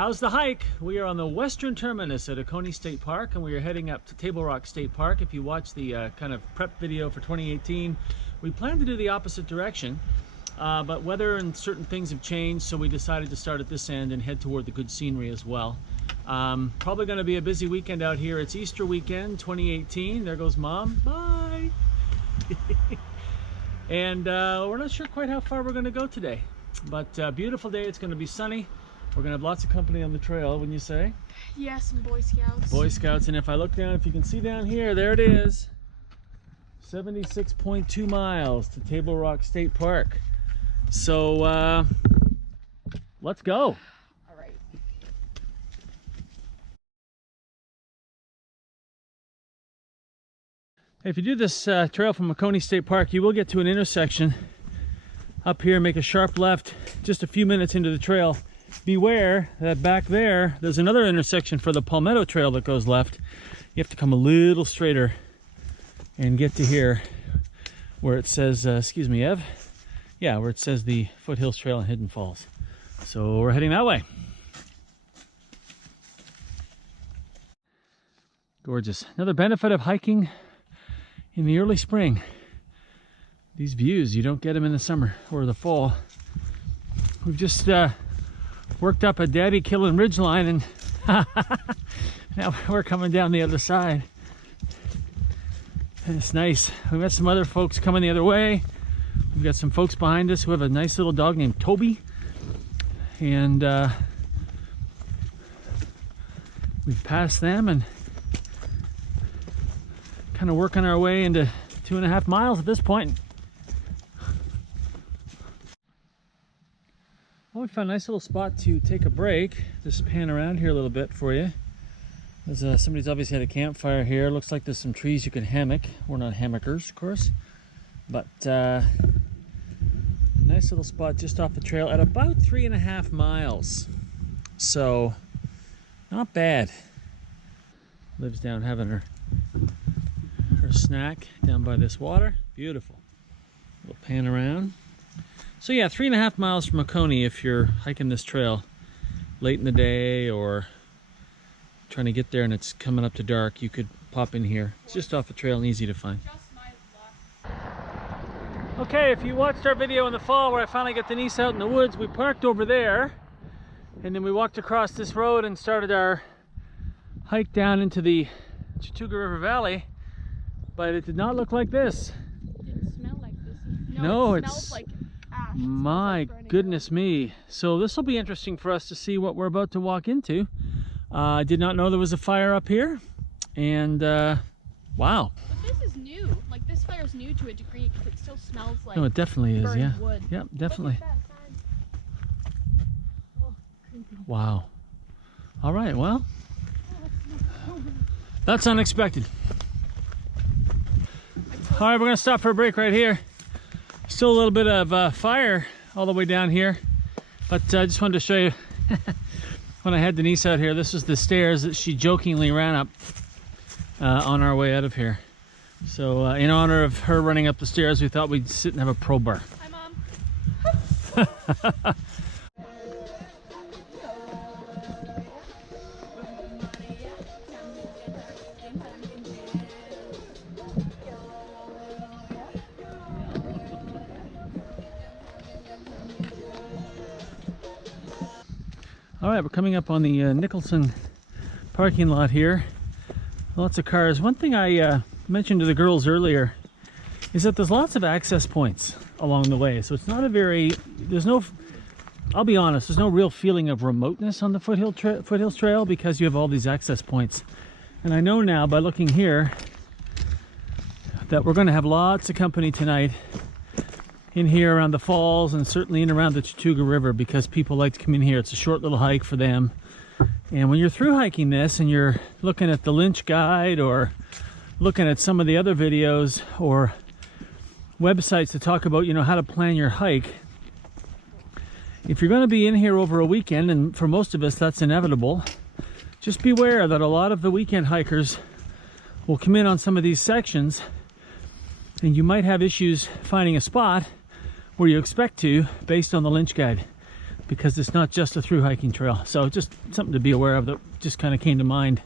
How's the hike? We are on the western terminus at Oconee State Park, and we are heading up to Table Rock State Park. If you watch the kind of prep video for 2018, we planned to do the opposite direction, but weather and certain things have changed, so we decided to start at this end and head toward the good scenery as well. Probably going to be a busy weekend out here. It's Easter weekend 2018. There goes Mom. Bye. And we're not sure quite how far we're going to go today, but beautiful day. It's going to be sunny. We're going to have lots of company on the trail, wouldn't you say? Yeah, some Boy Scouts. Boy Scouts, and if I look down, if you can see down here, there it is. 76.2 miles to Table Rock State Park. So, let's go. All right. If you do this trail from Oconee State Park, you will get to an intersection up here, make a sharp left just a few minutes into the trail. Beware that back there, there's another intersection for the Palmetto Trail that goes left. You have to come a little straighter and get to here where it says, excuse me, Ev? Yeah, where it says the Foothills Trail and Hidden Falls. So we're heading that way. Gorgeous. Another benefit of hiking in the early spring. These views, you don't get them in the summer or the fall. We've just worked up a daddy killing ridgeline, and now we're coming down the other side. And it's nice. We met some other folks coming the other way. We've got some folks behind us who have a nice little dog named Toby, and we've passed them and kind of working our way into 2.5 miles at this point. Well, we found a nice little spot to take a break. Just pan around here a little bit for you. There's somebody's obviously had a campfire here. Looks like there's some trees you can hammock. We're not hammockers, of course, but nice little spot just off the trail at about 3.5 miles. So not bad. Lives down having her snack down by this water. Beautiful. We'll pan around. So yeah, 3.5 miles from Oconee if you're hiking this trail late in the day or trying to get there and it's coming up to dark, you could pop in here. It's just off the trail and easy to find. Okay, if you watched our video in the fall where I finally got Denise out in the woods, we parked over there and then we walked across this road and started our hike down into the Chattooga River Valley, but it did not look like this. It didn't smell like this. No, it it's smells like ash. my goodness me. So this will be interesting for us to see what we're about to walk into. I did not know there was a fire up here, and wow. But this is new. Like, this fire's new to a degree because it still smells like No, it definitely is, yeah. wood. Yep, definitely. Oh, wow. All right, well, that's unexpected. All right, we're gonna stop for a break right here. Still a little bit of fire all the way down here, but I just wanted to show you when I had Denise out here, this was the stairs that she jokingly ran up on our way out of here. So in honor of her running up the stairs, we thought we'd sit and have a pro bar. Hi, Mom. All right, we're coming up on the Nicholson parking lot here. Lots of cars. One thing I mentioned to the girls earlier is that there's lots of access points along the way. So it's not a very, there's no, I'll be honest, there's no real feeling of remoteness on the Foothills Trail because you have all these access points. And I know now by looking here that we're going to have lots of company tonight in here around the falls and certainly in around the Chattooga River because people like to come in here. It's a short little hike for them. And when you're through hiking this and you're looking at the Lynch Guide or looking at some of the other videos or websites to talk about, you know, how to plan your hike, if you're going to be in here over a weekend, and for most of us that's inevitable, just beware that a lot of the weekend hikers will come in on some of these sections and you might have issues finding a spot where you expect to based on the Lynch Guide. because it's not just a through hiking trail. So just something to be aware of that just kind of came to mind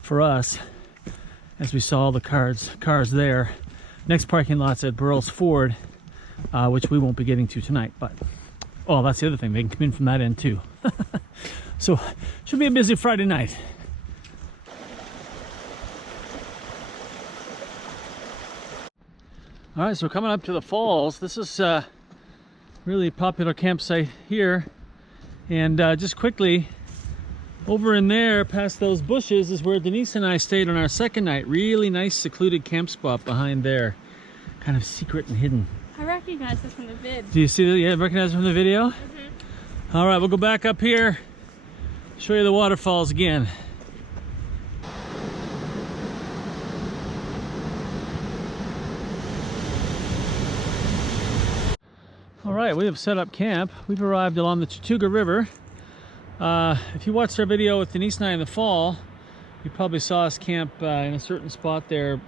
for us as we saw all the cars there. Next parking lot's at Burrell's Ford, which we won't be getting to tonight, but oh, that's the other thing, they can come in from that end too. So should be a busy Friday night. All right, so we're coming up to the falls. This is really popular campsite here, and just quickly, over in there past those bushes is where Denise and I stayed on our second night. Really nice secluded camp spot behind there, kind of secret and hidden. I recognize this from the vid. Do you see that? Yeah, recognize it from the video? All right, we'll go back up here, show you the waterfalls again. All right, we have set up camp. We've arrived along the Chattooga River. If you watched our video with Denise and I in the fall, you probably saw us camp in a certain spot there.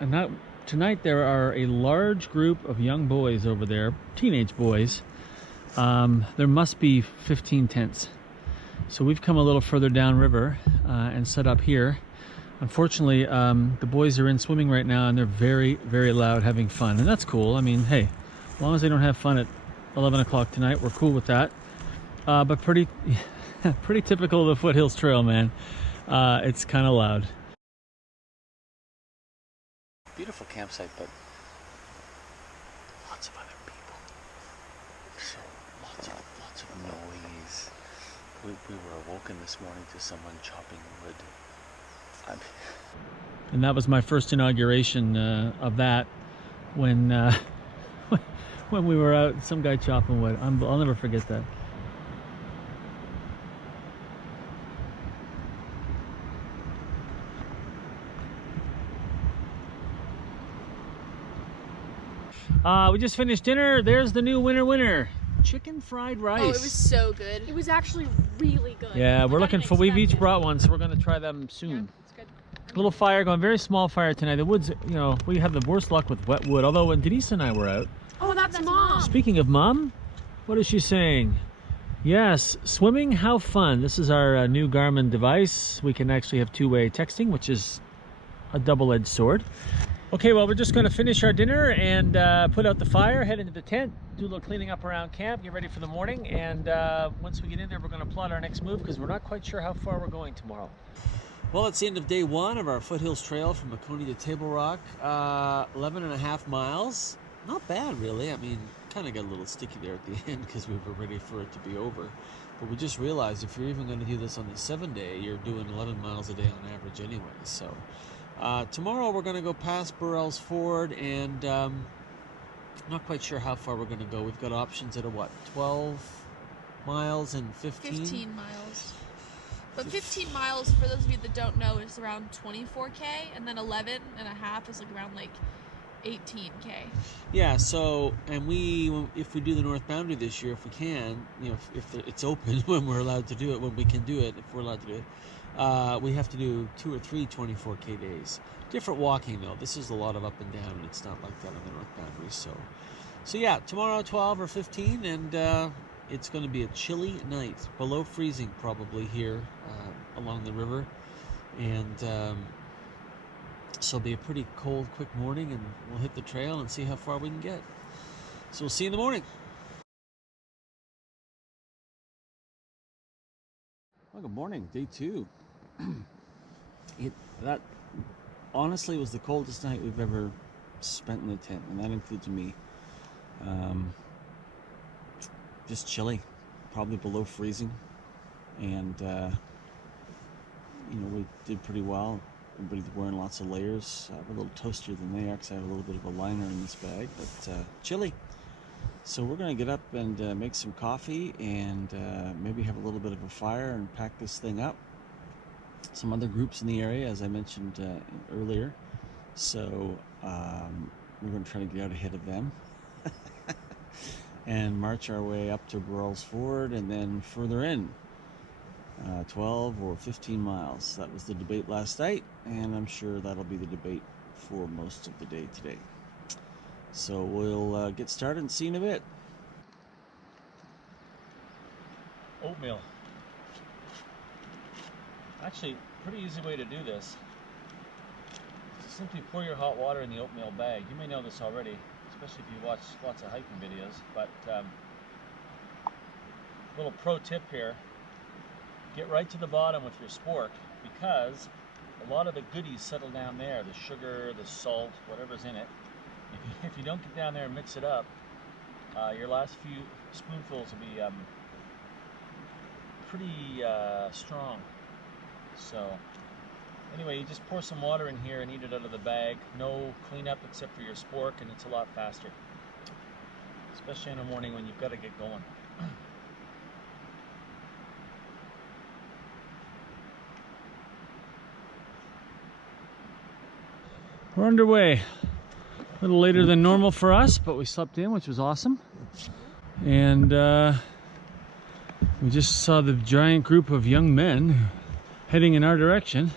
And tonight there are a large group of young boys over there, teenage boys. There must be 15 tents. So we've come a little further downriver and set up here. Unfortunately, the boys are in swimming right now, and they're very, very loud, having fun. And that's cool. I mean, hey, as long as they don't have fun at 11 o'clock tonight, we're cool with that. But pretty typical of the Foothills Trail, man. It's kind of loud. Beautiful campsite, but lots of other people. So lots of noise. We were awoken this morning to someone chopping wood. And that was my first inauguration of that when when we were out, some guy chopping wood. I'll never forget that. We just finished dinner. There's the new winner. Chicken fried rice. Oh, it was so good. It was actually really good. Yeah, we're looking for, we've each brought one, so we're gonna try them soon. Yeah, it's good. A little fire going, very small fire tonight. The woods, you know, we have the worst luck with wet wood, although when Denise and I were out. Oh, that's Mom. Speaking of Mom, what is she saying? Yes, swimming, how fun. This is our new Garmin device. We can actually have two-way texting, which is a double-edged sword. Okay, well, we're just going to finish our dinner and put out the fire, head into the tent, do a little cleaning up around camp, get ready for the morning, and once we get in there, we're going to plot our next move because we're not quite sure how far we're going tomorrow. Well, it's the end of day one of our Foothills Trail from Oconee to Table Rock. 11.5 miles. Not bad, really. I mean, kind of got a little sticky there at the end because we were ready for it to be over. But we just realized if you're even going to do this on the 7th day, you're doing 11 miles a day on average anyway. So tomorrow we're going to go past Burrell's Ford, and not quite sure how far we're going to go. We've got options at 12 miles and 15? 15 miles. But 15 miles, for those of you that don't know, is around 24K, and then 11 and a half is like around like 18K. Yeah, so, and if we do the north boundary this year, if we can, you know, if it's open when we're allowed to do it, when we can do it, if we're allowed to do it, we have to do 2 or 3 24K days. Different walking though. This is a lot of up and down, and it's not like that on the north boundary. So yeah, tomorrow 12 or 15, and it's going to be a chilly night, below freezing probably here along the river, and so it'll be a pretty cold, quick morning, and we'll hit the trail and see how far we can get. So we'll see you in the morning. Well, good morning, day 2. That honestly was the coldest night we've ever spent in the tent, and that includes me. Just chilly, probably below freezing, and you know, we did pretty well. Everybody's wearing lots of layers. I have a little toastier than they are because I have a little bit of a liner in this bag, but chilly. So we're going to get up and make some coffee and maybe have a little bit of a fire and pack this thing up. Some other groups in the area, as I mentioned earlier. So we're going to try to get out ahead of them and march our way up to Burrell's Ford and then further in. 12 or 15 miles. That was the debate last night, and I'm sure that'll be the debate for most of the day today. So we'll get started and see you in a bit. oatmeal. Actually, pretty easy way to do this. Simply pour your hot water in the oatmeal bag. You may know this already, especially if you watch lots of hiking videos, but little pro tip here, get right to the bottom with your spork, because a lot of the goodies settle down there, the sugar, the salt, whatever's in it. If you don't get down there and mix it up, your last few spoonfuls will be pretty strong. So anyway, you just pour some water in here and eat it out of the bag. No cleanup except for your spork, and it's a lot faster. Especially in the morning when you've got to get going. We're underway. A little later than normal for us, but we slept in, which was awesome. And we just saw the giant group of young men heading in our direction.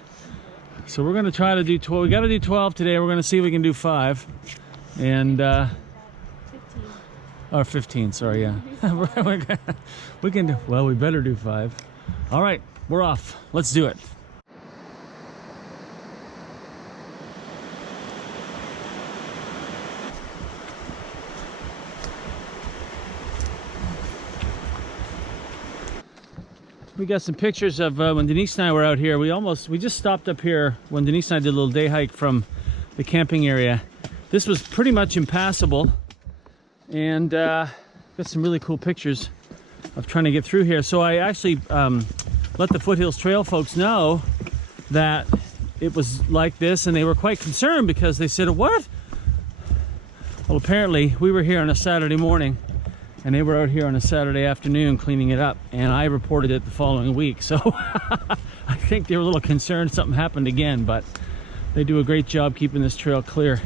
So we're going to try to do 12. We got to do 12 today. We're going to see if we can do 5. And 15. Or 15, sorry, yeah. We can do, well, we better do 5. All right, we're off. Let's do it. We got some pictures of when Denise and I were out here. We just stopped up here when Denise and I did a little day hike from the camping area. This was pretty much impassable, and got some really cool pictures of trying to get through here. So I actually let the Foothills Trail folks know that it was like this, and they were quite concerned because they said, "What?" Well, apparently we were here on a Saturday morning, and they were out here on a Saturday afternoon cleaning it up, and I reported it the following week. So I think they were a little concerned something happened again, but they do a great job keeping this trail clear.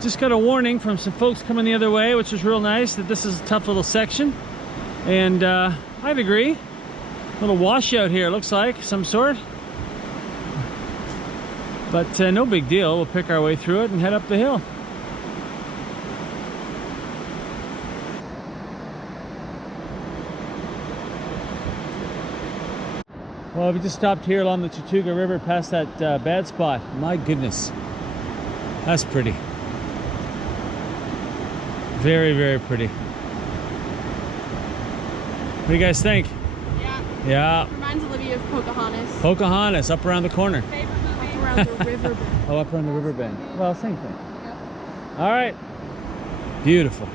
Just got a warning from some folks coming the other way, which is real nice, that this is a tough little section. And I'd agree. A little washout here, looks like, some sort. But no big deal. We'll pick our way through it and head up the hill. Well, we just stopped here along the Chattooga River past that bad spot. My goodness, that's pretty. Very, very pretty. What do you guys think? Yeah. Yeah. Reminds Olivia of Pocahontas. Pocahontas, up around the corner. Favorite movie? Up around the river bend. Oh, up around the river bend. Well, same thing. Yep. All right. Beautiful.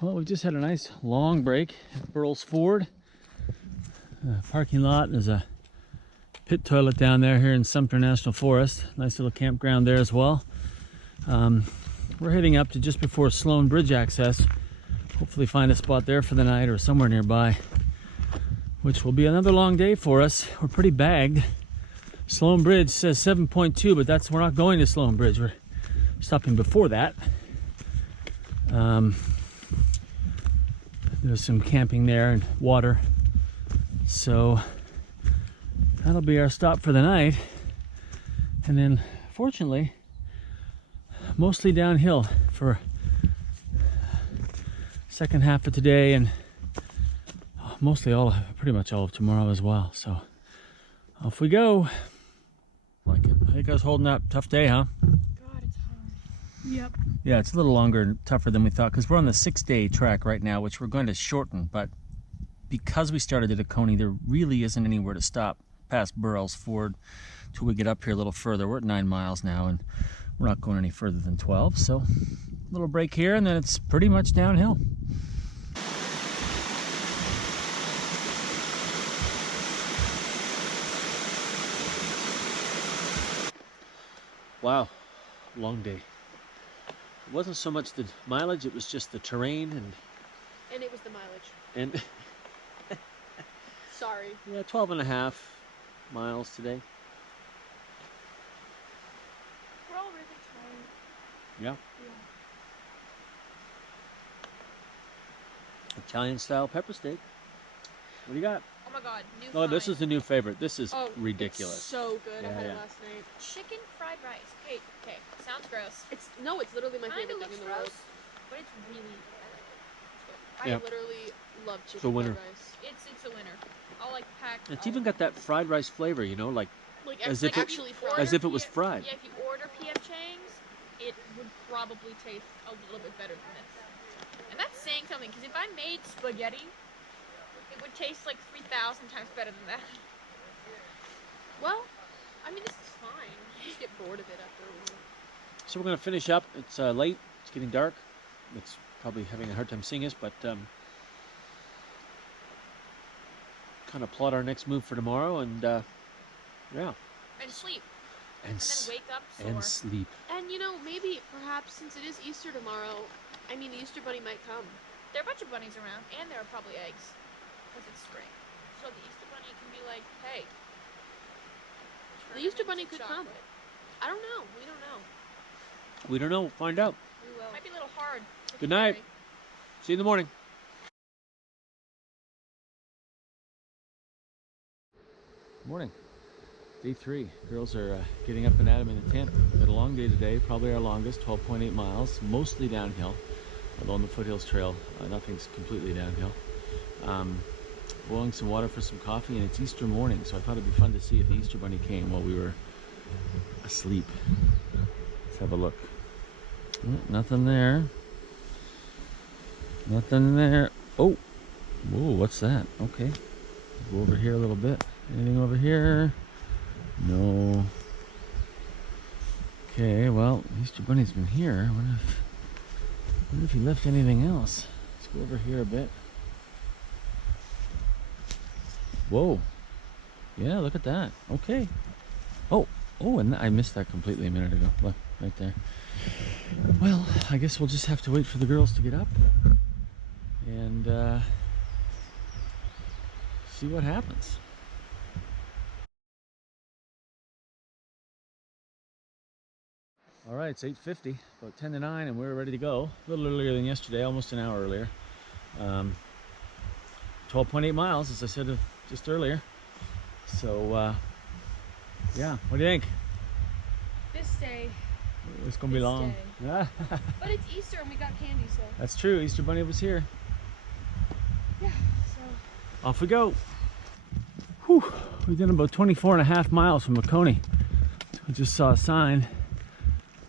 Well, we just had a nice long break at Burrell's Ford. Parking lot. There's a pit toilet down there here in Sumter National Forest. Nice little campground there as well. We're heading up to just before Sloan Bridge access. Hopefully find a spot there for the night or somewhere nearby, which will be another long day for us. We're pretty bagged. Sloan Bridge says 7.2, but we're not going to Sloan Bridge. We're stopping before that. There's some camping there and water, so that'll be our stop for the night. And then fortunately mostly downhill for second half of today, and mostly pretty much all of tomorrow as well. So off we go. Like it. I think I was holding up. Tough day, huh? God, it's hard. Yep. Yeah, it's a little longer and tougher than we thought, because we're on the 6-day track right now, which we're going to shorten. But because we started at Oconee, there really isn't anywhere to stop past Burrell's Ford till we get up here a little further. We're at 9 miles now, and we're not going any further than 12. So a little break here, and then it's pretty much downhill. Wow, long day. It wasn't so much the mileage, it was just the terrain And it was the mileage. and Sorry. yeah, 12.5 miles today. We're all really tired. Yeah. Yeah. Italian style pepper steak. What do you got? Oh my god, new Oh, this find. is the new favorite. This is Oh, ridiculous. It's so good. I Yeah, had yeah. it last night. Chicken fried rice. Okay, okay. Sounds gross. It's literally my Kinda favorite looks thing in the world. gross, but it's really. I Yeah. literally love It's a chicken winner. fried rice. It's a winner. I'll like pack. It's even got that fried rice flavor, you know, like Like As like if it- actually fried. as if it was fried. Yeah, if you order PF Chang's, it would probably taste a little bit better than this. And that's saying something, because if I made spaghetti, it would taste like 3,000 times better than that. Well, I mean, this is fine. You just get bored of it after a while. So we're going to finish up. It's late. It's getting dark. It's probably having a hard time seeing us, but kind of plot our next move for tomorrow, and yeah, And sleep. and And then wake up sore. and sleep. And you know, maybe, perhaps, since it is Easter tomorrow, I mean, the Easter Bunny might come. There are a bunch of bunnies around, and there are probably eggs, because it's spring. So the Easter Bunny can be like, hey. The Easter Bunny could come. I don't know. We don't know. We don't know. Find out. We will. Might be a little hard. to Good night. carry. See you in the morning. Morning. Day 3. Girls are getting up and at 'em in the tent. We've got a long day today, probably our longest, 12.8 miles, mostly downhill. Although on the Foothills Trail, nothing's completely downhill. Boiling some water for some coffee, and it's Easter morning, so I thought it'd be fun to see if the Easter Bunny came while we were asleep. Let's have a look. Nothing there. Nothing there. Oh, whoa, what's that? Okay, go over here a little bit. Anything over here? No. Okay, well, Easter Bunny's been here. I wonder if he left anything else. Let's go over here a bit. Whoa. Yeah, look at that. Okay. Oh, and I missed that completely a minute ago. Look, right there. Well, I guess we'll just have to wait for the girls to get up and see what happens. All right, it's 8:50, about 10 to 9, and we're ready to go. A little earlier than yesterday, almost an hour earlier. 12.8 miles, as I said just earlier. So, yeah, what do you think? This day. It's gonna be This long. But it's Easter and we got candy, so. That's true. Easter Bunny was here. Yeah, so. Off we go. Whew. We did about 24.5 miles from Oconee. I just saw a sign.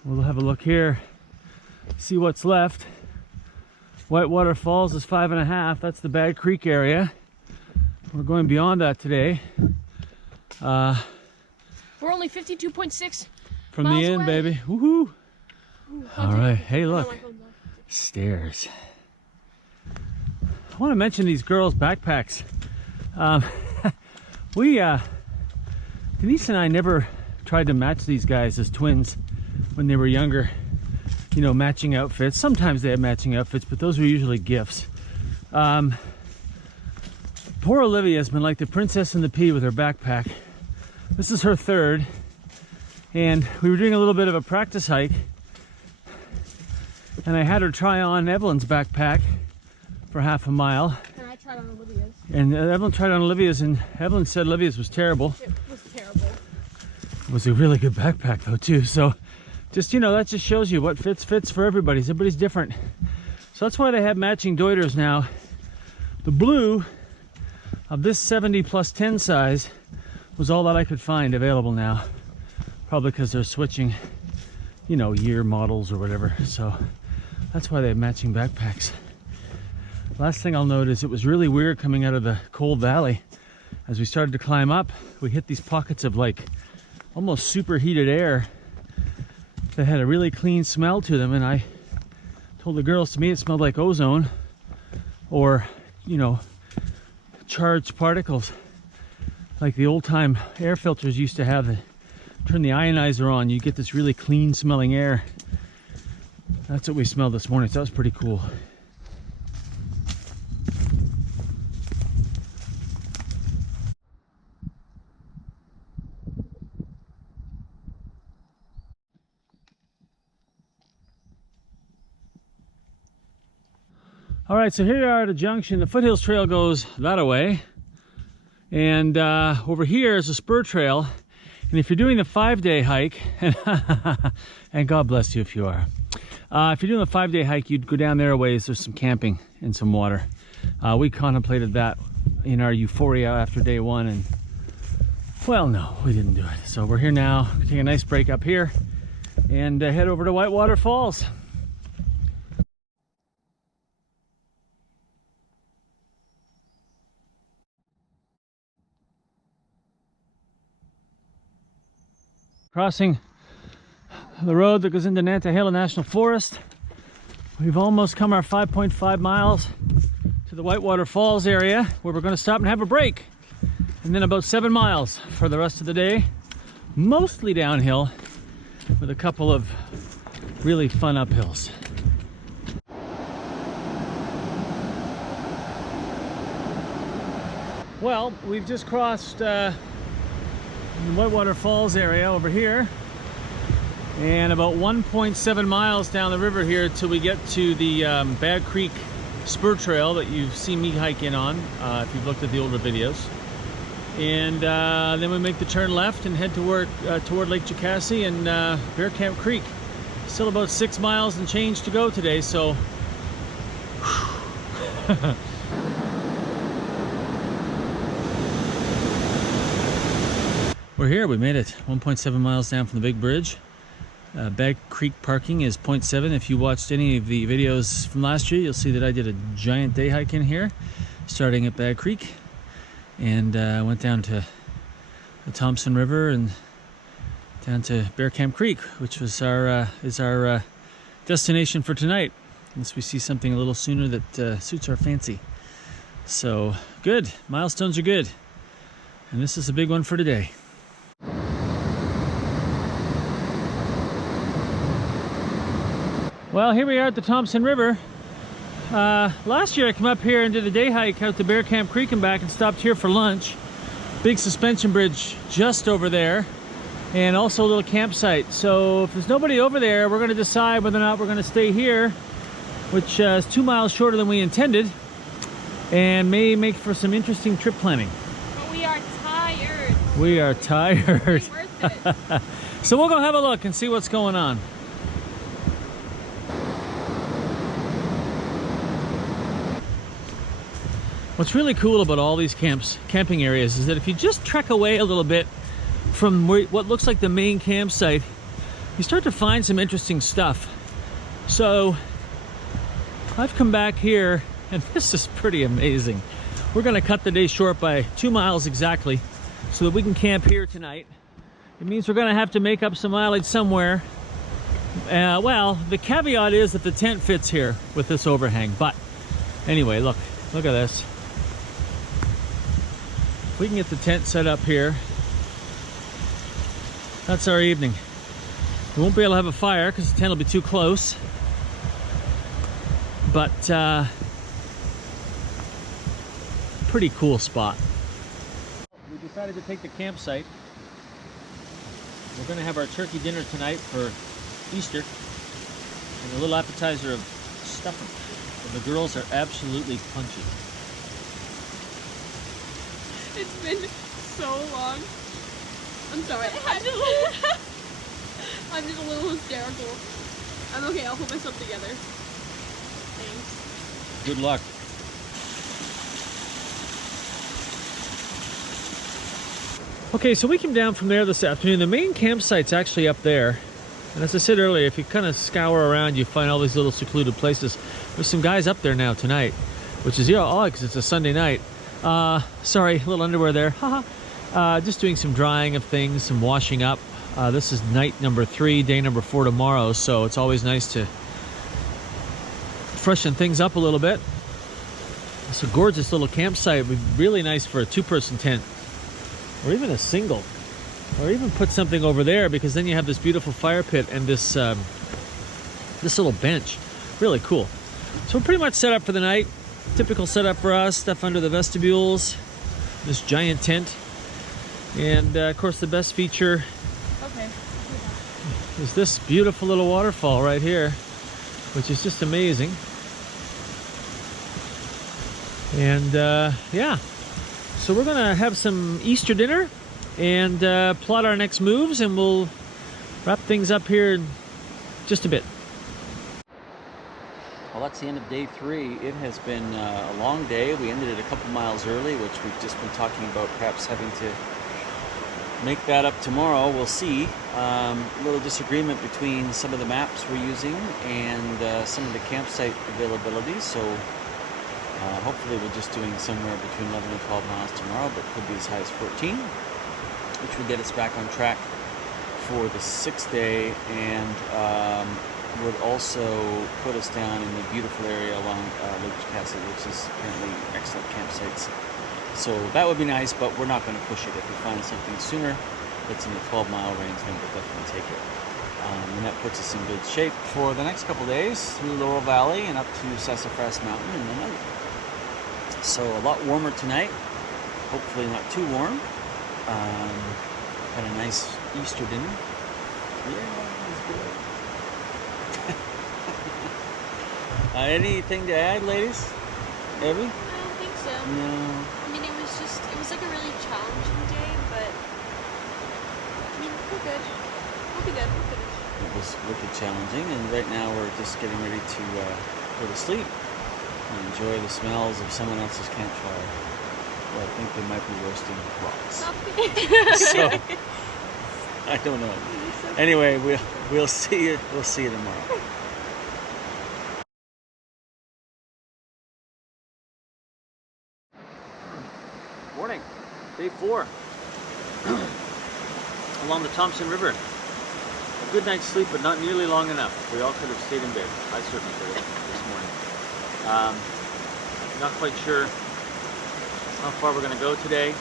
We'll have a look here, see what's left. Whitewater Falls is 5.5. That's the Bad Creek area. We're going beyond that today. We're only 52.6 From miles the end, away. baby. Woohoo! All right. Hey, Oh, look. my phone's off. Stairs. I want to mention these girls' backpacks. Denise and I never tried to match these guys as twins when they were younger. You know, matching outfits. Sometimes they had matching outfits, but those were usually gifts. Poor Olivia has been like the Princess and the Pea with her backpack. This is her third, and we were doing a little bit of a practice hike, and I had her try on Evelyn's backpack for half a mile. And I tried on Olivia's. And Evelyn tried on Olivia's, and Evelyn said Olivia's was terrible. It was terrible. It was a really good backpack though too. So just, you know, that just shows you what fits for everybody. Everybody's different. So that's why they have matching Deuters now. The blue of this 70 plus 10 size was all that I could find available now. Probably because they're switching, you know, year models or whatever. So that's why they have matching backpacks. Last thing I'll note is it was really weird coming out of the cold valley. As we started to climb up, we hit these pockets of like almost superheated air that had a really clean smell to them, and I told the girls, to me it smelled like ozone or, you know, charged particles like the old time air filters used to have. That turn the ionizer on, you get this really clean smelling air. That's what we smelled this morning, so that was pretty cool. All right, so here we are at a junction. The Foothills Trail goes that way. And over here is a spur trail. And if you're doing the 5-day hike, and God bless you if you are. If you're doing a 5-day hike, you'd go down there a ways. There's some camping and some water. We contemplated that in our euphoria after day 1, and well, no, we didn't do it. So we're here now, take a nice break up here, and head over to Whitewater Falls. Crossing the road that goes into Nantahala National Forest. We've almost come our 5.5 miles to the Whitewater Falls area, where we're going to stop and have a break. And then about 7 miles for the rest of the day. Mostly downhill with a couple of really fun uphills. Well, we've just crossed the Whitewater Falls area over here, and about 1.7 miles down the river here till we get to the Bad Creek spur trail that you've seen me hike in on if you've looked at the older videos. And then we make the turn left and head toward Lake Jocassee and Bear Camp Creek. Still about 6 miles and change to go today, so we're here. We made it 1.7 miles down from the big bridge. Bad Creek parking is 0.7. If you watched any of the videos from last year, you'll see that I did a giant day hike in here, starting at Bad Creek, and went down to the Thompson River and down to Bear Camp Creek, which was our destination for tonight, unless we see something a little sooner that suits our fancy. So good, milestones are good, and this is a big one for today. Well, here we are at the Thompson River. Last year I came up here and did a day hike out to Bear Camp Creek and back, and stopped here for lunch. Big suspension bridge just over there, and also a little campsite. So if there's nobody over there, we're going to decide whether or not we're going to stay here, which is 2 miles shorter than we intended, and may make for some interesting trip planning. But we are tired. We are tired. Worth it. So we'll go have a look and see what's going on. What's really cool about all these camping areas is that if you just trek away a little bit from what looks like the main campsite, you start to find some interesting stuff. So I've come back here, and this is pretty amazing. We're going to cut the day short by 2 miles exactly so that we can camp here tonight. It means we're going to have to make up some mileage somewhere. Well, the caveat is that the tent fits here with this overhang. But anyway, look at this. We can get the tent set up here. That's our evening. We won't be able to have a fire because the tent will be too close. But pretty cool spot. We decided to take the campsite. We're going to have our turkey dinner tonight for Easter, and a little appetizer of stuffing. And the girls are absolutely punchy. It's been so long. I'm sorry. I'm just a little hysterical. I'm okay. I'll put myself together. Thanks. Good luck. Okay, so we came down from there this afternoon. The main campsite's actually up there. And as I said earlier, if you kind of scour around, you find all these little secluded places. There's some guys up there now tonight, which is odd because it's a Sunday night. Sorry, a little underwear there. Haha. Just doing some drying of things, some washing up. This is night number 3, day number 4 tomorrow, so it's always nice to freshen things up a little bit. It's a gorgeous little campsite. It would be really nice for a 2-person tent, or even a single, or even put something over there, because then you have this beautiful fire pit and this this little bench. Really cool. So we're pretty much set up for the night. Typical setup for us, stuff under the vestibules, this giant tent, and of course the best feature is this beautiful little waterfall right here, which is just amazing. And yeah, So we're gonna have some Easter dinner and plot our next moves, and we'll wrap things up here in just a bit. Well, that's the end of day 3. It has been a long day. We ended it a couple miles early, which we've just been talking about perhaps having to make that up tomorrow. We'll see. A little disagreement between some of the maps we're using and some of the campsite availability. So hopefully we're just doing somewhere between 11 and 12 miles tomorrow, but could be as high as 14, which would get us back on track for the 6th day, and would also put us down in the beautiful area along Lake Chattooga, which is apparently excellent campsites. So that would be nice, but we're not going to push it. If we find something sooner that's in the 12-mile range, then we'll definitely take it. And that puts us in good shape for the next couple days through Laurel Valley and up to Sassafras Mountain and then out. So a lot warmer tonight, hopefully not too warm. Had a nice Easter dinner. Yeah, it was good. Anything to add, ladies? Abby? I don't think so. No. I mean, it was like a really challenging day, but I mean, we're good. We'll be good. We'll finish. It was wicked challenging, and right now we're just getting ready to go to sleep and enjoy the smells of someone else's campfire. Well, I think they might be roasting rocks. So I don't know. Anyway, we'll see you. We'll see you tomorrow. Morning, day 4, along the Thompson River. A good night's sleep, but not nearly long enough. We all could have stayed in bed. I certainly could have this morning. Not quite sure how far we're going to go today.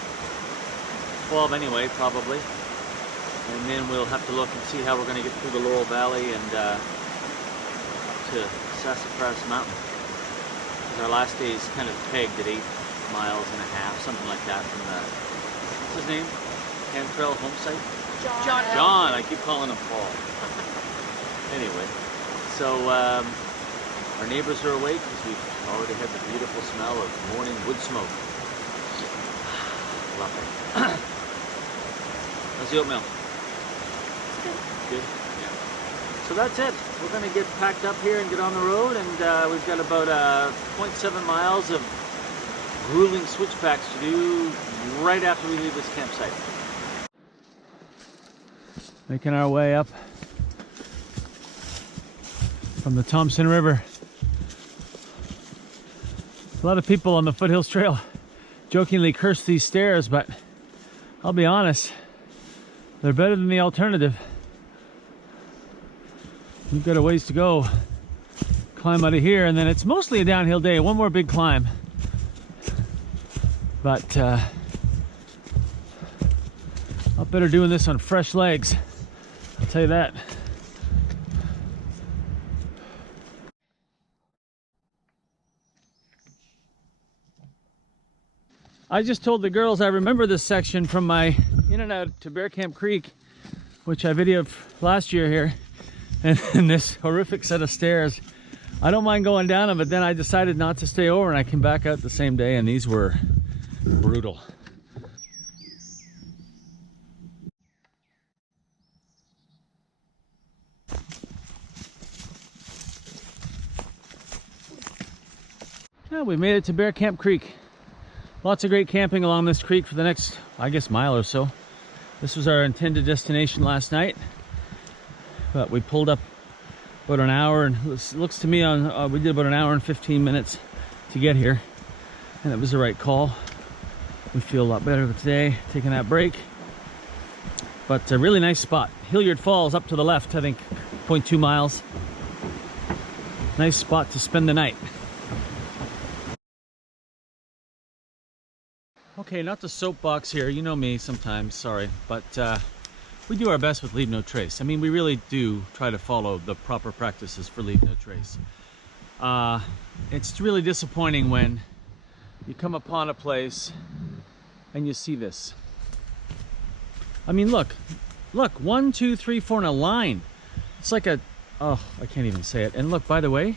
12 anyway, probably. And then we'll have to look and see how we're going to get through the Laurel Valley and up to Sassafras Mountain. Because our last day is kind of pegged at 8.5 miles, something like that, from the, what's his name? Camp Trail home site? John, I keep calling him Paul. Anyway, so our neighbors are awake because we've already had the beautiful smell of morning wood smoke. Lovely. How's the oatmeal? Good? Yeah. So that's it. We're going to get packed up here and get on the road, and we've got about 0.7 miles of grueling switchbacks to do right after we leave this campsite. Making our way up from the Thompson River. A lot of people on the Foothills Trail jokingly curse these stairs, but I'll be honest, they're better than the alternative. We've got a ways to go. Climb out of here, and then it's mostly a downhill day. One more big climb. But I'll better doing this on fresh legs, I'll tell you that. I just told the girls I remember this section from my in and out to Bear Camp Creek, which I videoed last year here, and this horrific set of stairs. I don't mind going down them, but then I decided not to stay over, and I came back out the same day, and these were brutal. Yeah, we made it to Bear Camp Creek. Lots of great camping along this creek for the next, I guess, mile or so. This was our intended destination last night, but we pulled up about an hour, and it looks to me on we did about an hour and 15 minutes to get here, and it was the right call. We feel a lot better today, taking that break. But a really nice spot. Hilliard Falls up to the left, I think 0.2 miles. Nice spot to spend the night. Okay, not the soapbox here. You know me sometimes, sorry. But we do our best with Leave No Trace. I mean, we really do try to follow the proper practices for Leave No Trace. It's really disappointing when you come upon a place and you see this. I mean, look, 1, 2, 3, 4 in a line. It's like a, oh, I can't even say it. And look, by the way,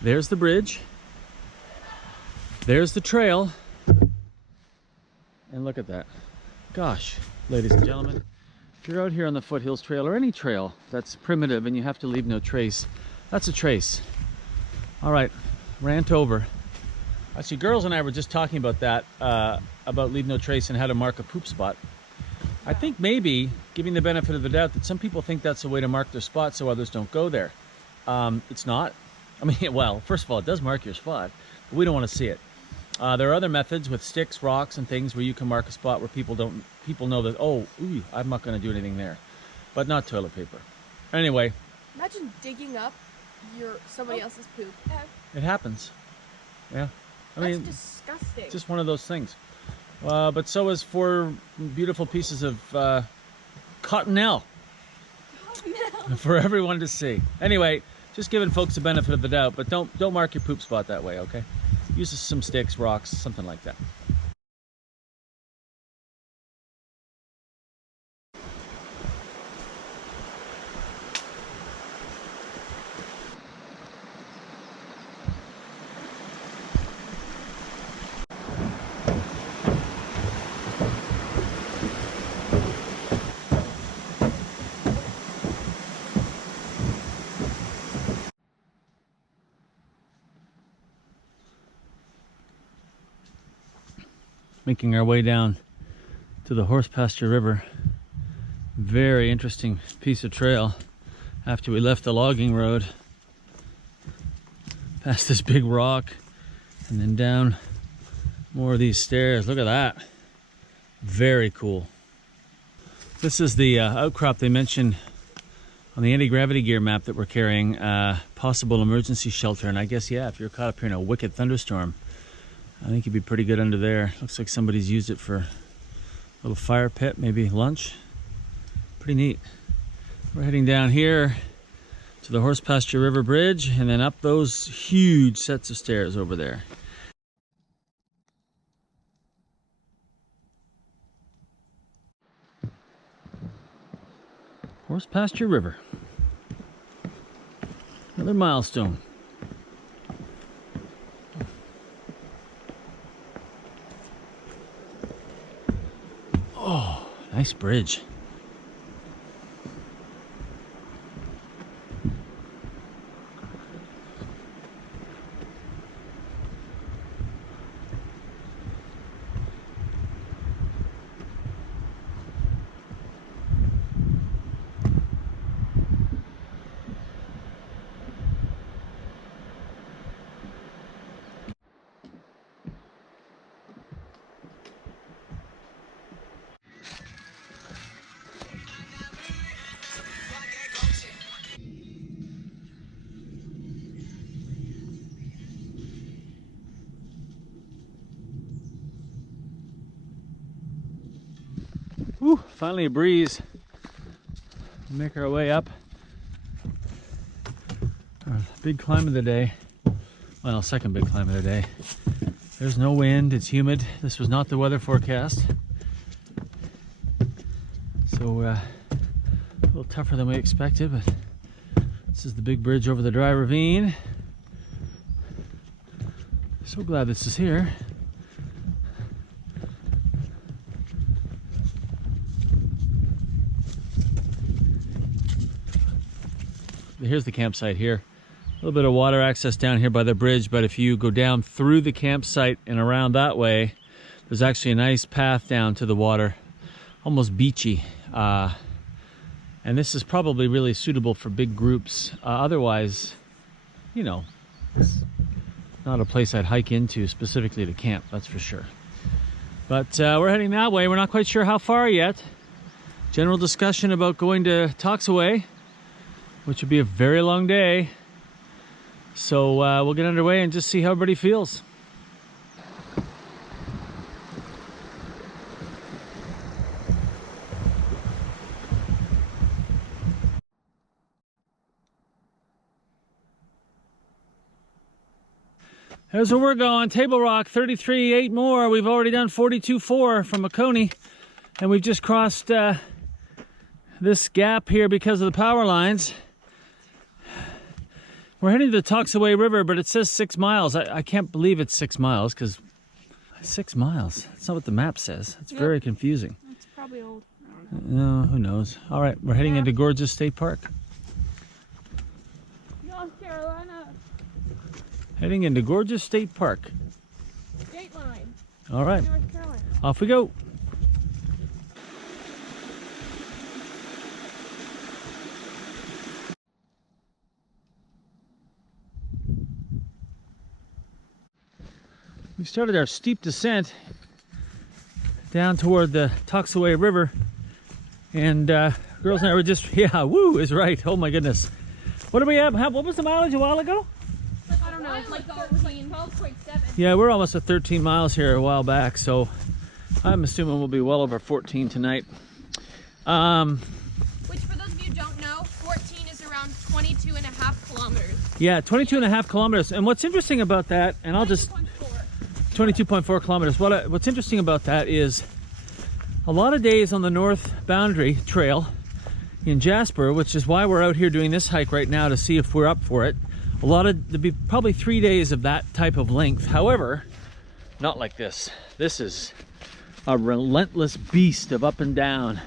there's the bridge. There's the trail. And look at that. Gosh, ladies and gentlemen, if you're out here on the Foothills Trail or any trail that's primitive and you have to leave no trace, that's a trace. All right, rant over. Actually, girls and I were just talking about that, about leave no trace and how to mark a poop spot. I think maybe giving the benefit of the doubt that some people think that's a way to mark their spot so others don't go there. It's not. I mean, well, first of all, it does mark your spot, but we don't want to see it. There are other methods with sticks, rocks, and things where you can mark a spot where people know that, oh, ooh, I'm not going to do anything there, but not toilet paper. Anyway, Imagine digging up somebody else's poop. it happens. Yeah, I That's mean, disgusting. it's just one of those things. But so is 4 beautiful pieces of cottonelle for everyone to see. Anyway, just giving folks the benefit of the doubt, but don't mark your poop spot that way, okay? Use some sticks, rocks, something like that. Making our way down to the Horse Pasture River. Very interesting piece of trail after we left the logging road. Past this big rock and then down more of these stairs. Look at that. Very cool. This is the outcrop they mentioned on the anti-gravity gear map that we're carrying. Possible emergency shelter. And I guess, yeah, if you're caught up here in a wicked thunderstorm, I think you'd be pretty good under there. Looks like somebody's used it for a little fire pit, maybe lunch. Pretty neat. We're heading down here to the Horse Pasture River Bridge and then up those huge sets of stairs over there. Horse Pasture River. Another milestone. Oh, nice bridge. Whew, finally a breeze. Make our way up. Our big climb of the day. Well, second big climb of the day. There's no wind, it's humid. This was not the weather forecast. So a little tougher than we expected, but this is the big bridge over the dry ravine. So glad this is here. Here's the campsite here. A little bit of water access down here by the bridge, but if you go down through the campsite and around that way, there's actually a nice path down to the water, almost beachy. And this is probably really suitable for big groups. Otherwise, you know, it's not a place I'd hike into specifically to camp, that's for sure. But we're heading that way. We're not quite sure how far yet. General discussion about going to Toxaway, which would be a very long day. So we'll get underway and just see how everybody feels. Here's where we're going. Table Rock, 33.8 more. We've already done 42.4 from Oconee, and we've just crossed this gap here because of the power lines. We're heading to the Toxaway River, but it says 6 miles. I can't believe it's 6 miles because 6 miles. That's not what the map says. It's very confusing. It's probably old. I don't know. No, who knows? All right, we're heading into Gorgeous State Park. North Carolina. Heading into Gorgeous State Park. State line. All right, North Carolina. off we go. We started our steep descent down toward the Toxaway River, and girls and I were just, yeah, woo is right. Oh my goodness. What do we have? What was the mileage a while ago? I don't know. It's like 13. 12.7. Yeah, we're almost at 13 miles here a while back, so I'm assuming we'll be well over 14 tonight. Which, for those of you who don't know, 14 is around 22.5 kilometers. Yeah, 22.5 kilometers. And what's interesting about that, and I'll just 22.4 kilometers. What's interesting about that is a lot of days on the north boundary trail in Jasper, which is why we're out here doing this hike right now to see if we're up for it. There'll be probably 3 days of that type of length. However, not like this. This is a relentless beast of up and down.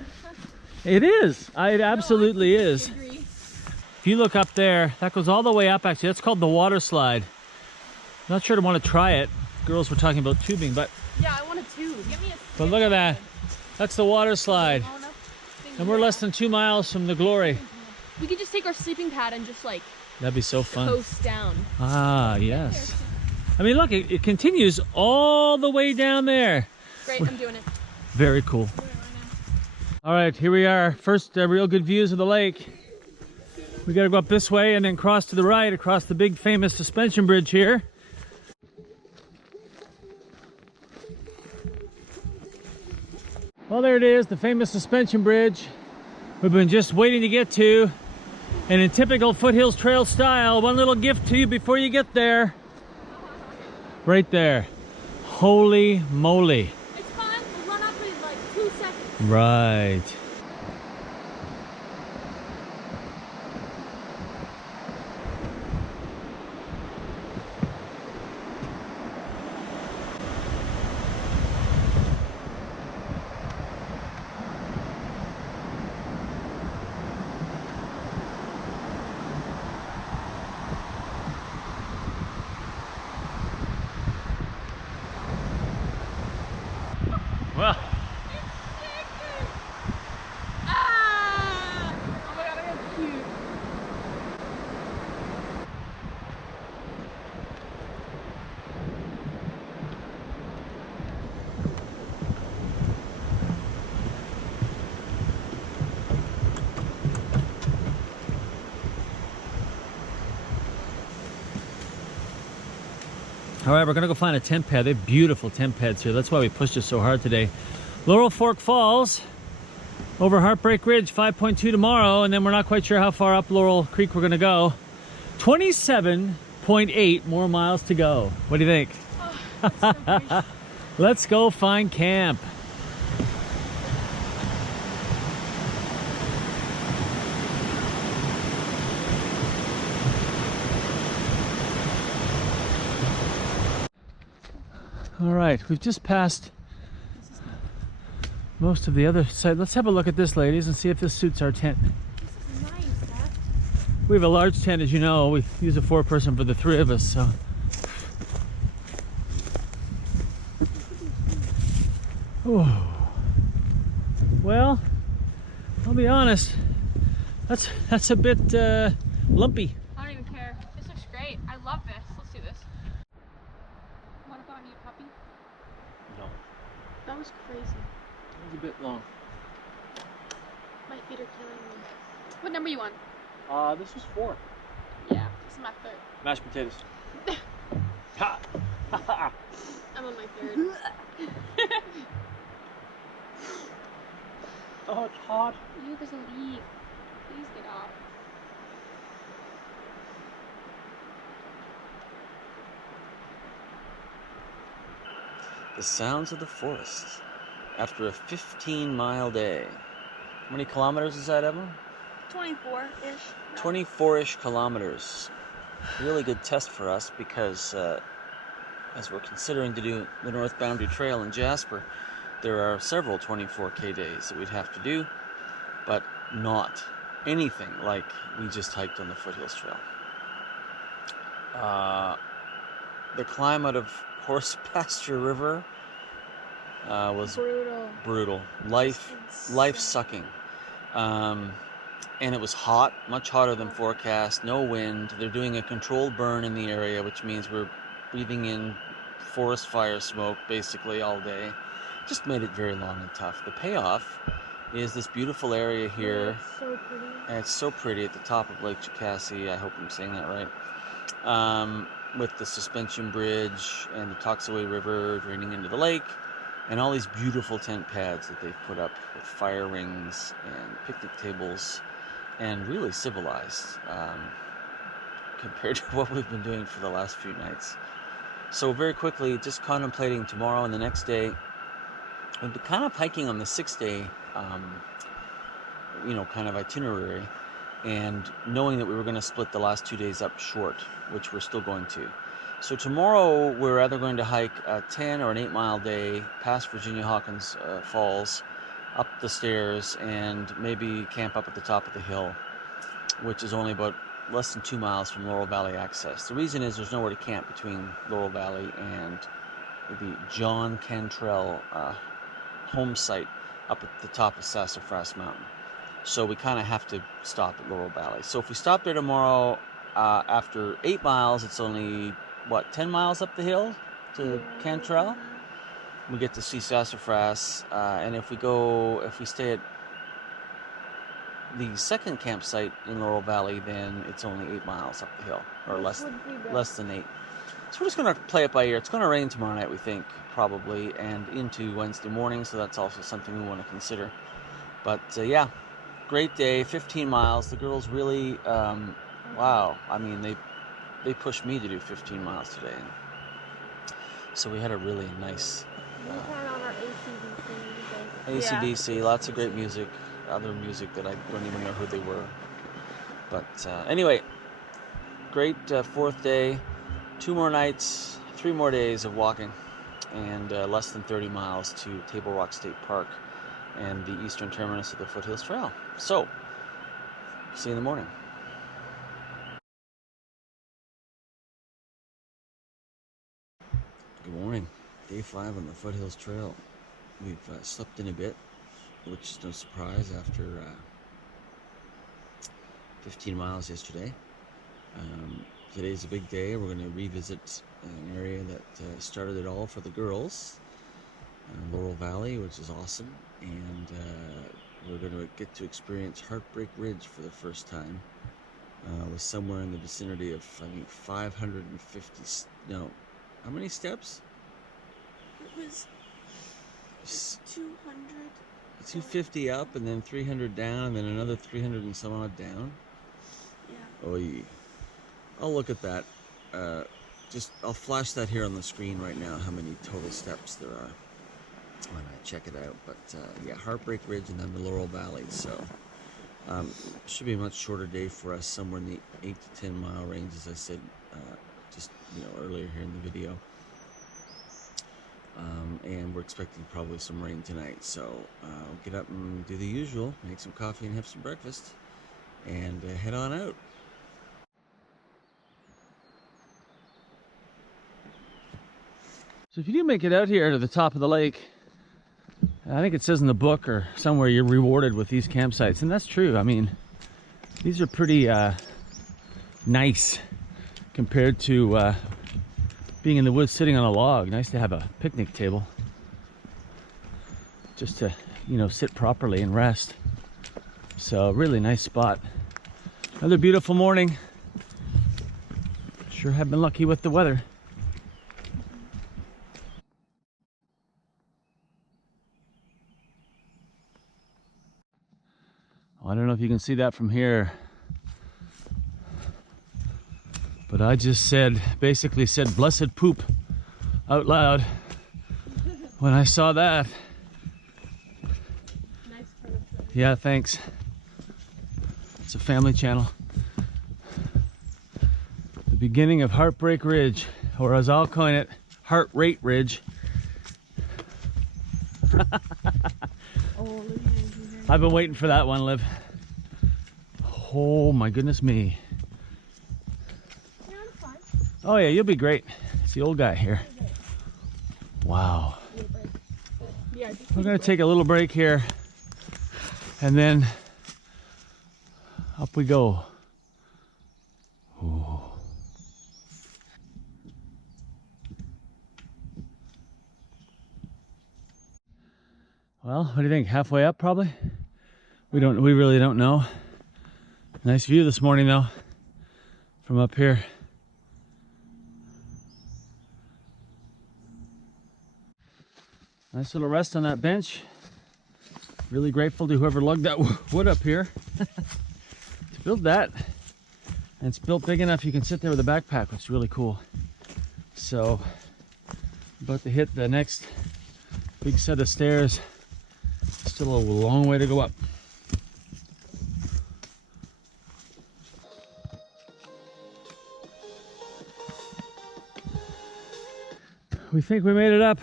It is. It absolutely is. If you look up there, that goes all the way up actually. That's called the water slide. Not sure to want to try it. Girls were talking about tubing, but Yeah, I want a tube. Give me a but look at that. That's the water slide. And we're less than 2 miles from the glory. We could just take our sleeping pad and just like That'd be so fun. coast down. Ah, yes. I mean, look, it continues all the way down there. Great, I'm doing it. Very cool. All right, here we are. First real good views of the lake. We got to go up this way and then cross to the right across the big famous suspension bridge here. Well, there it is, the famous suspension bridge we've been just waiting to get to. And in typical Foothills Trail style, one little gift to you before you get there. Right there. Holy moly. It's fun. We'll run up in like 2 seconds. Right. Well, Ah! Oh my god, I got cute. all right, we're gonna go find a tent pad. They have beautiful tent pads here. That's why we pushed it so hard today. Laurel Fork Falls, over Heartbreak Ridge, 5.2 tomorrow, and then we're not quite sure how far up Laurel Creek we're gonna go. 27.8 more miles to go. What do you think? Oh, Let's go find camp. All right, we've just passed most of the other side. Let's have a look at this, ladies, and see if this suits our tent. this is nice, Dad. We have a large tent, as you know. We use a 4-person for the 3 of us, so. Oh. Well, I'll be honest, that's a bit lumpy. I don't even care. This looks great. I love this. Let's do this. Want to buy me a puppy? No, That was crazy. it's a bit long. My feet are killing me. What number you on? This was 4. Yeah, this is my 3rd. Mashed potatoes. Ha! I'm on my 3rd. Oh, it's hot. Ew, there's a leak. Please get off. The sounds of the forest after a 15-mile day. How many kilometers is that, Evan? 24-ish. 24-ish kilometers. Really good test for us because as we're considering to do the North Boundary Trail in Jasper, there are several 24K days that we'd have to do, but not anything like we just hiked on the Foothills Trail. The climb out of Horse Pasture River was brutal. Life sucking. And it was hot, much hotter than forecast, no wind. They're doing a controlled burn in the area, which means we're breathing in forest fire smoke basically all day. Just made it very long and tough. The payoff is this beautiful area here. It's so pretty. And it's so pretty at the top of Lake Chattooga. I hope I'm saying that right. With the suspension bridge and the Toxaway River draining into the lake, and all these beautiful tent pads that they've put up with fire rings and picnic tables, and really civilized compared to what we've been doing for the last few nights. So very quickly, just contemplating tomorrow and the next day. We've been kind of hiking on the 6-day, kind of itinerary, and knowing that we were going to split the last 2 days up short, which we're still going to. So tomorrow we're either going to hike a 10 or an 8-mile day past Virginia Hawkins Falls, up the stairs, and maybe camp up at the top of the hill, which is only about less than 2 miles from Laurel Valley access. The reason is there's nowhere to camp between Laurel Valley and the John Cantrell home site up at the top of Sassafras Mountain. So we kind of have to stop at Laurel Valley. So if we stop there tomorrow, after 8 miles, it's only, 10 miles up the hill to Cantrell? We get to see Sassafras, and if we stay at the second campsite in Laurel Valley, then it's only 8 miles up the hill, or less than 8. So we're just going to play it by ear. It's going to rain tomorrow night, we think, probably, and into Wednesday morning, so that's also something we want to consider. But yeah, great day, 15 miles. The girls really, wow, I mean, they pushed me to do 15 miles today. So we had a really nice We had on our AC/DC. AC/DC, lots of great music, other music that I don't even know who they were. But anyway, great fourth day, 2 more nights, 3 more days of walking, and less than 30 miles to Table Rock State Park and the eastern terminus of the Foothills Trail. So, see you in the morning. Good morning. Day 5 on the Foothills Trail. We've slept in a bit, which is no surprise after 15 miles yesterday. Today's a big day. We're going to revisit an area that started it all for the girls, Laurel Valley, which is awesome, and we're going to get to experience Heartbreak Ridge for the first time. Was somewhere in the vicinity of, I think, 550, no, how many steps? It was 200. 250 up, and then 300 down, and then another 300 and some odd down. Yeah. Oy. I'll look at that. I'll flash that here on the screen right now, how many total steps there are when I check it out. But yeah, Heartbreak Ridge and then the Laurel Valley. So should be a much shorter day for us, somewhere in the 8 to 10 mile range, as I said earlier here in the video. And we're expecting probably some rain tonight. So I'll get up and do the usual, make some coffee and have some breakfast, and head on out. So if you do make it out here to the top of the lake, I think it says in the book or somewhere you're rewarded with these campsites, and that's true. I mean, these are pretty nice compared to being in the woods sitting on a log. Nice to have a picnic table just to, sit properly and rest. So really nice spot. Another beautiful morning. Sure have been lucky with the weather. I don't know if you can see that from here, but I just basically said blessed poop out loud when I saw that. Nice photo. Yeah, thanks. It's a family channel. The beginning of Heartbreak Ridge, or as I'll coin it, Heartbreak Ridge. I've been waiting for that one, Liv. Oh my goodness me. Yeah, I'm fine. Oh yeah, you'll be great. It's the old guy here. Wow. Yeah, We're gonna take a little break here and then up we go. Ooh. Well, what do you think? Halfway up probably? We really don't know. Nice view this morning though from up here. Nice little rest on that bench. Really grateful to whoever lugged that wood up here to build that. And it's built big enough you can sit there with a backpack, which is really cool. So, about to hit the next big set of stairs. Still a long way to go up. We think we made it up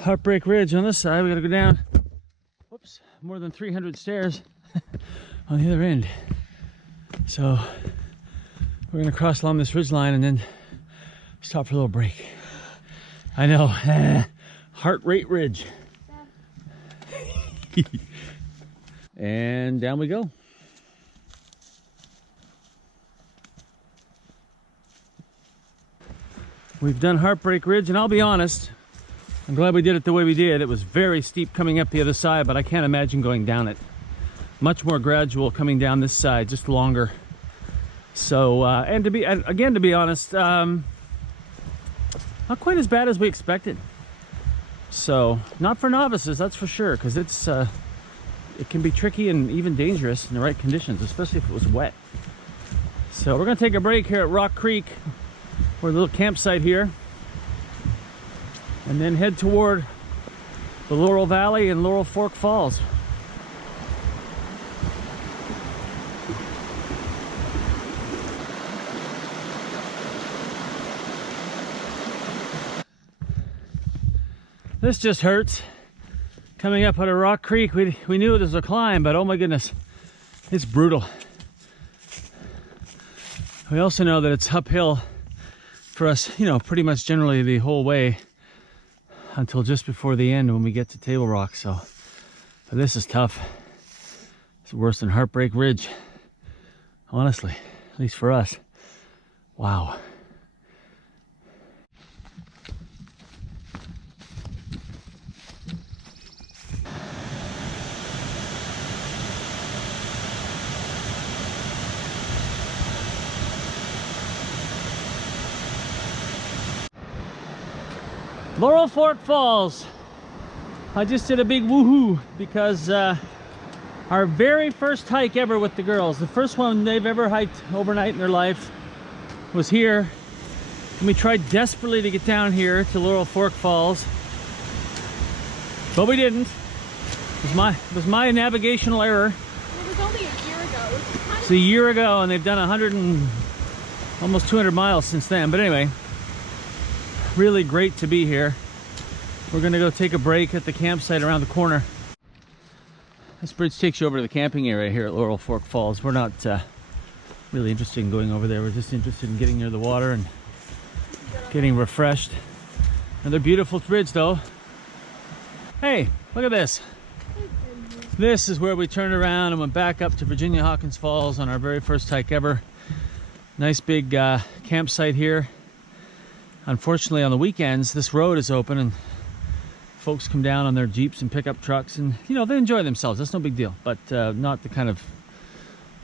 Heartbreak Ridge on this side. We gotta go down, whoops, more than 300 stairs on the other end. So we're gonna cross along this ridge line and then stop for a little break. I know, Heartbreak Ridge. And down we go. We've done Heartbreak Ridge, and I'll be honest, I'm glad we did it the way we did. It was very steep coming up the other side, but I can't imagine going down it. Much more gradual coming down this side, just longer. So, and to be honest, not quite as bad as we expected. So, not for novices, that's for sure, because it can be tricky and even dangerous in the right conditions, especially if it was wet. So we're gonna take a break here at Rock Creek. We're a little campsite here, and then head toward the Laurel Valley and Laurel Fork Falls. This just hurts. Coming up out of Rock Creek, we knew it was a climb, but oh my goodness, it's brutal. We also know that it's uphill for us, you know, pretty much generally the whole way until just before the end when we get to Table Rock. So, but this is tough. It's worse than Heartbreak Ridge, honestly, at least for us. Wow. Laurel Fork Falls. I just did a big woohoo because our very first hike ever with the girls, the first one they've ever hiked overnight in their life, was here. And we tried desperately to get down here to Laurel Fork Falls, but we didn't. It was my navigational error. It was only a year ago. It's a year ago, and they've done 100 and almost 200 miles since then. But anyway, really great to be here. We're gonna go take a break at the campsite around the corner. This bridge takes you over to the camping area here at Laurel Fork Falls. We're not really interested in going over there. We're just interested in getting near the water and getting refreshed. Another beautiful bridge though. Hey, look at this. This is where we turned around and went back up to Virginia Hawkins Falls on our very first hike ever. Nice big campsite here. Unfortunately, on the weekends, this road is open and folks come down on their Jeeps and pickup trucks, and you know, they enjoy themselves. That's no big deal, but not the kind of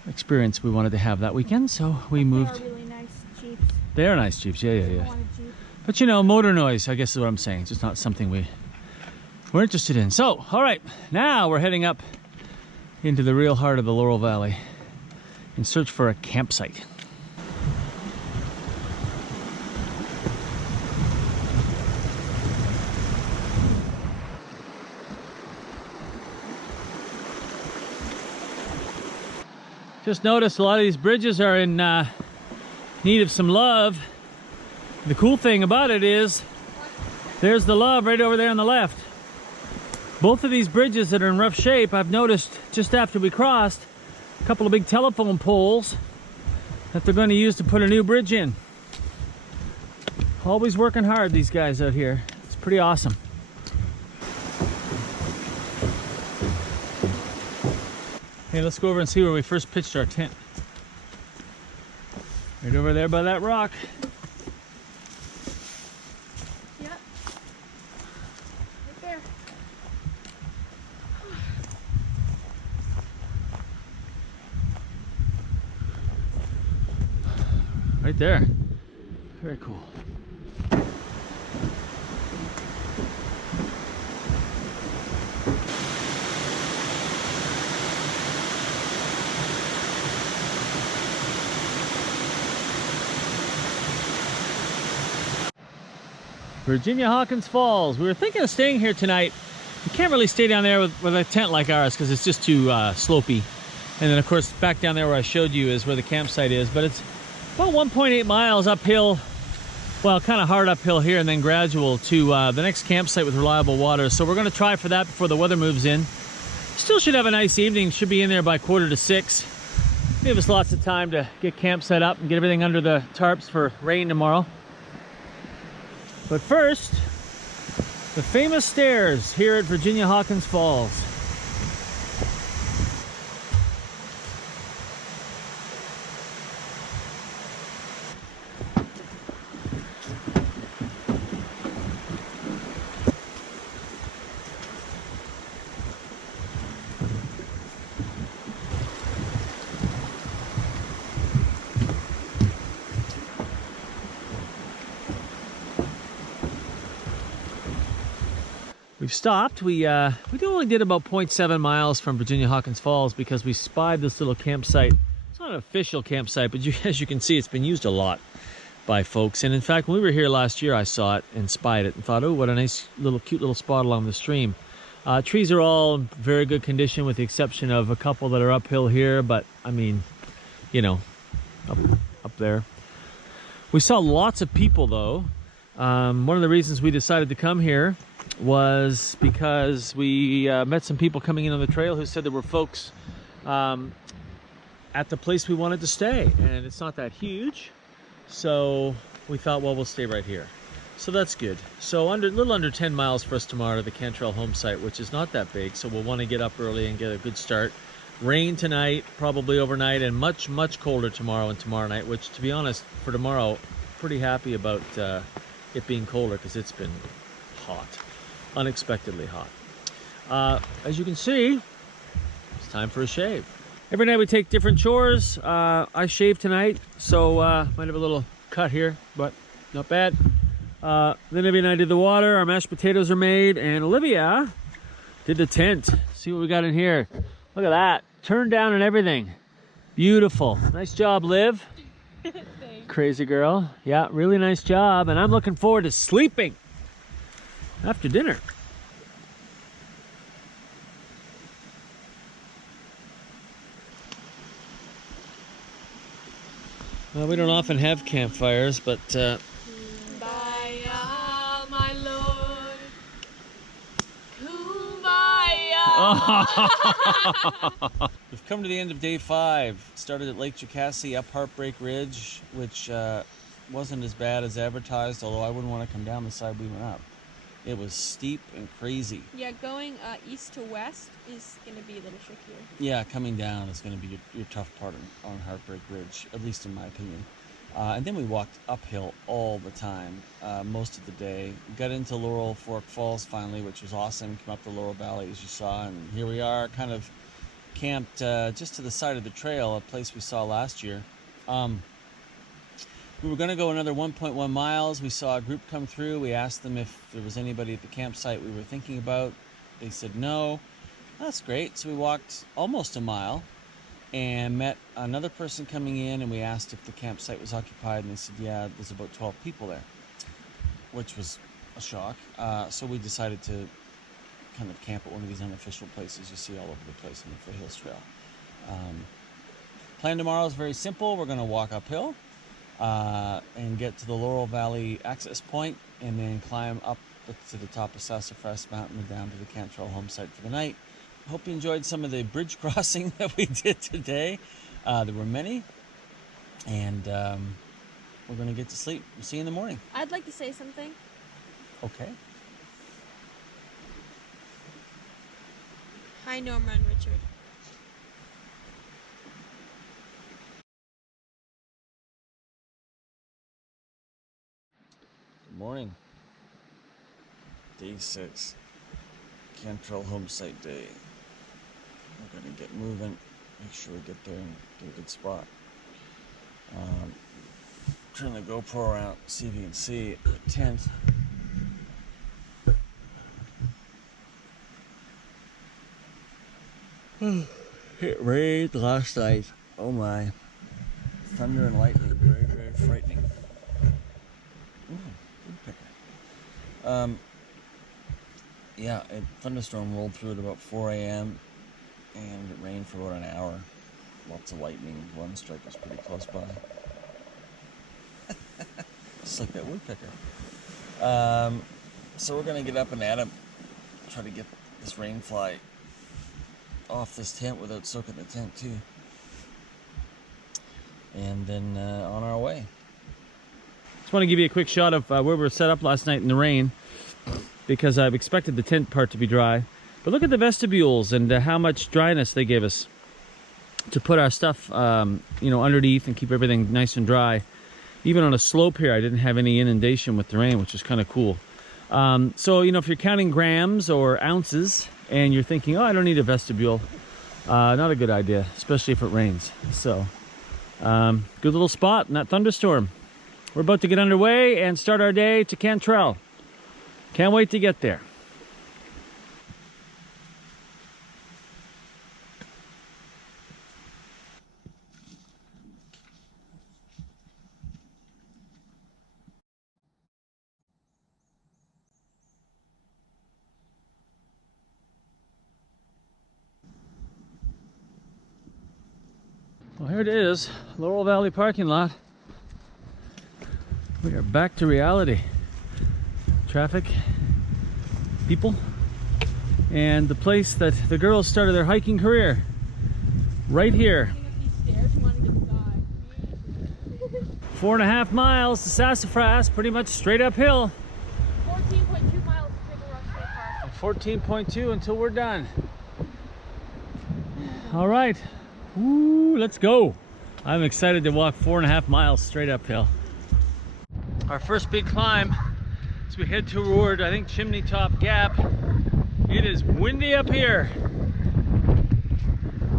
experience we wanted to have that weekend, so we moved. They are really nice Jeeps. They are nice Jeeps, yeah. I want a Jeep. But you know, motor noise, I guess is what I'm saying. It's just not something we're interested in. So, all right, now we're heading up into the real heart of the Laurel Valley in search for a campsite. Just noticed a lot of these bridges are in need of some love. The cool thing about it is There's the Love right over there on the left. Both of these bridges that are in rough shape, I've noticed just after we crossed, a couple of big telephone poles that they're going to use to put a new bridge in. Always working hard, these guys out here. It's pretty awesome. Hey, let's go over and see where we first pitched our tent. Right over there by that rock. Yep. Right there. Right there. Very cool. Virginia Hawkins Falls. We were thinking of staying here tonight. You can't really stay down there with a tent like ours because it's just too slopey. And then of course back down there where I showed you is where the campsite is. But it's about 1.8 miles uphill. Well, kind of hard uphill here and then gradual to the next campsite with reliable water. So we're going to try for that before the weather moves in. Still should have a nice evening. Should be in there by 5:45. Give us lots of time to get camp set up and get everything under the tarps for rain tomorrow. But first, the famous stairs here at Virginia Hawkins Falls. We've stopped. We only did about 0.7 miles from Virginia Hawkins Falls because we spied this little campsite. It's not an official campsite, but as you can see, it's been used a lot by folks. And in fact, when we were here last year, I saw it and spied it and thought, oh, what a nice little cute little spot along the stream. Trees are all in very good condition with the exception of a couple that are uphill here, but I mean, you know, up there. We saw lots of people though. One of the reasons we decided to come here was because we met some people coming in on the trail who said there were folks at the place we wanted to stay, and it's not that huge, so we thought, well, we'll stay right here. So that's good. So a little under 10 miles for us tomorrow to the Cantrell home site, which is not that big, so we'll want to get up early and get a good start. Rain tonight, probably overnight, and much colder tomorrow and tomorrow night, which, to be honest, for tomorrow, pretty happy about it being colder because it's been hot. Unexpectedly hot. As you can see, it's time for a shave. Every night we take different chores. I shaved tonight, so might have a little cut here, but not bad. Then Olivia and I did the water. Our mashed potatoes are made, and Olivia did the tent. See what we got in here. Look at that. Turned down and everything. Beautiful. Nice job, Liv. Crazy girl. Yeah, really nice job. And I'm looking forward to sleeping after dinner. Well, we don't often have campfires, but Kumbaya, my lord. Kumbaya. We've come to the end of day 5. Started at Lake Jocassee, up Heartbreak Ridge, which wasn't as bad as advertised, although I wouldn't want to come down the side we went up. It was steep and crazy. Yeah, going east to west is going to be a little trickier. Yeah, coming down is going to be your tough part on Heartbreak Ridge, at least in my opinion. And then we walked uphill all the time, most of the day. We got into Laurel Fork Falls finally, which was awesome. Came up the Laurel Valley, as you saw, and here we are, kind of camped just to the side of the trail, a place we saw last year. We were going to go another 1.1 miles. We saw a group come through. We asked them if there was anybody at the campsite we were thinking about. They said no. That's great. So we walked almost a mile and met another person coming in, and we asked if the campsite was occupied, and they said, yeah, there's about 12 people there, which was a shock. So we decided to kind of camp at one of these unofficial places you see all over the place on the Foothills Trail. Plan tomorrow is very simple. We're going to walk uphill and get to the Laurel Valley access point, and then climb up up to the top of Sassafras Mountain and down to the Cantrell home site for the night. Hope you enjoyed some of the bridge crossing that we did today. There were many, and we're going to get to sleep. We'll see you in the morning. I'd like to say something. Okay. Hi, Norma and Richard. Good morning. Day 6. Cantrell home site day. We're going to get moving. Make sure we get there and get a good spot. Turn the GoPro around, see if you can see the tent. It rained last night. Oh my. Thunder and lightning. Very, very frightening. Ooh, woodpecker. Yeah, a thunderstorm rolled through at about 4 a.m. and it rained for about an hour. Lots of lightning. One strike was pretty close by. Just like that woodpecker. So we're going to get up and at 'em, try to get this rain fly off this tent without soaking the tent too. And then on our way. Just want to give you a quick shot of where we were set up last night in the rain, because I've expected the tent part to be dry. But look at the vestibules and how much dryness they gave us to put our stuff underneath and keep everything nice and dry. Even on a slope here, I didn't have any inundation with the rain, which is kind of cool. So, if you're counting grams or ounces and you're thinking, oh, I don't need a vestibule, not a good idea, especially if it rains. So, good little spot in that thunderstorm. We're about to get underway and start our day to Cantrell. Can't wait to get there. Well, here it is, Laurel Valley parking lot. We are back to reality. Traffic, people, and the place that the girls started their hiking career. Right here. 4.5 miles to Sassafras, pretty much straight uphill. 14.2 miles to Foothills State Park. 14.2 until we're done. All right. Woo, let's go. I'm excited to walk 4.5 miles straight uphill. Our first big climb as we head toward, I think, Chimney Top Gap. It is windy up here.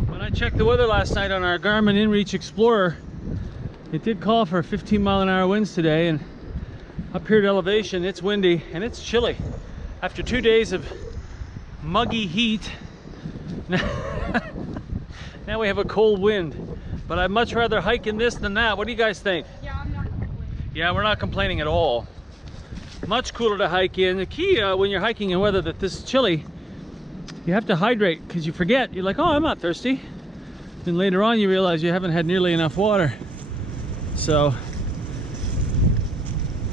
When I checked the weather last night on our Garmin InReach Explorer, it did call for 15-mile-an-hour winds today, and up here at elevation, it's windy and it's chilly. After 2 days of muggy heat, now we have a cold wind, but I'd much rather hike in this than that. What do you guys think? Yeah, I'm not complaining. Yeah, we're not complaining at all. Much cooler to hike in. The key when you're hiking in weather that this is chilly, you have to hydrate, because you forget. You're like, oh, I'm not thirsty. Then later on you realize you haven't had nearly enough water. So,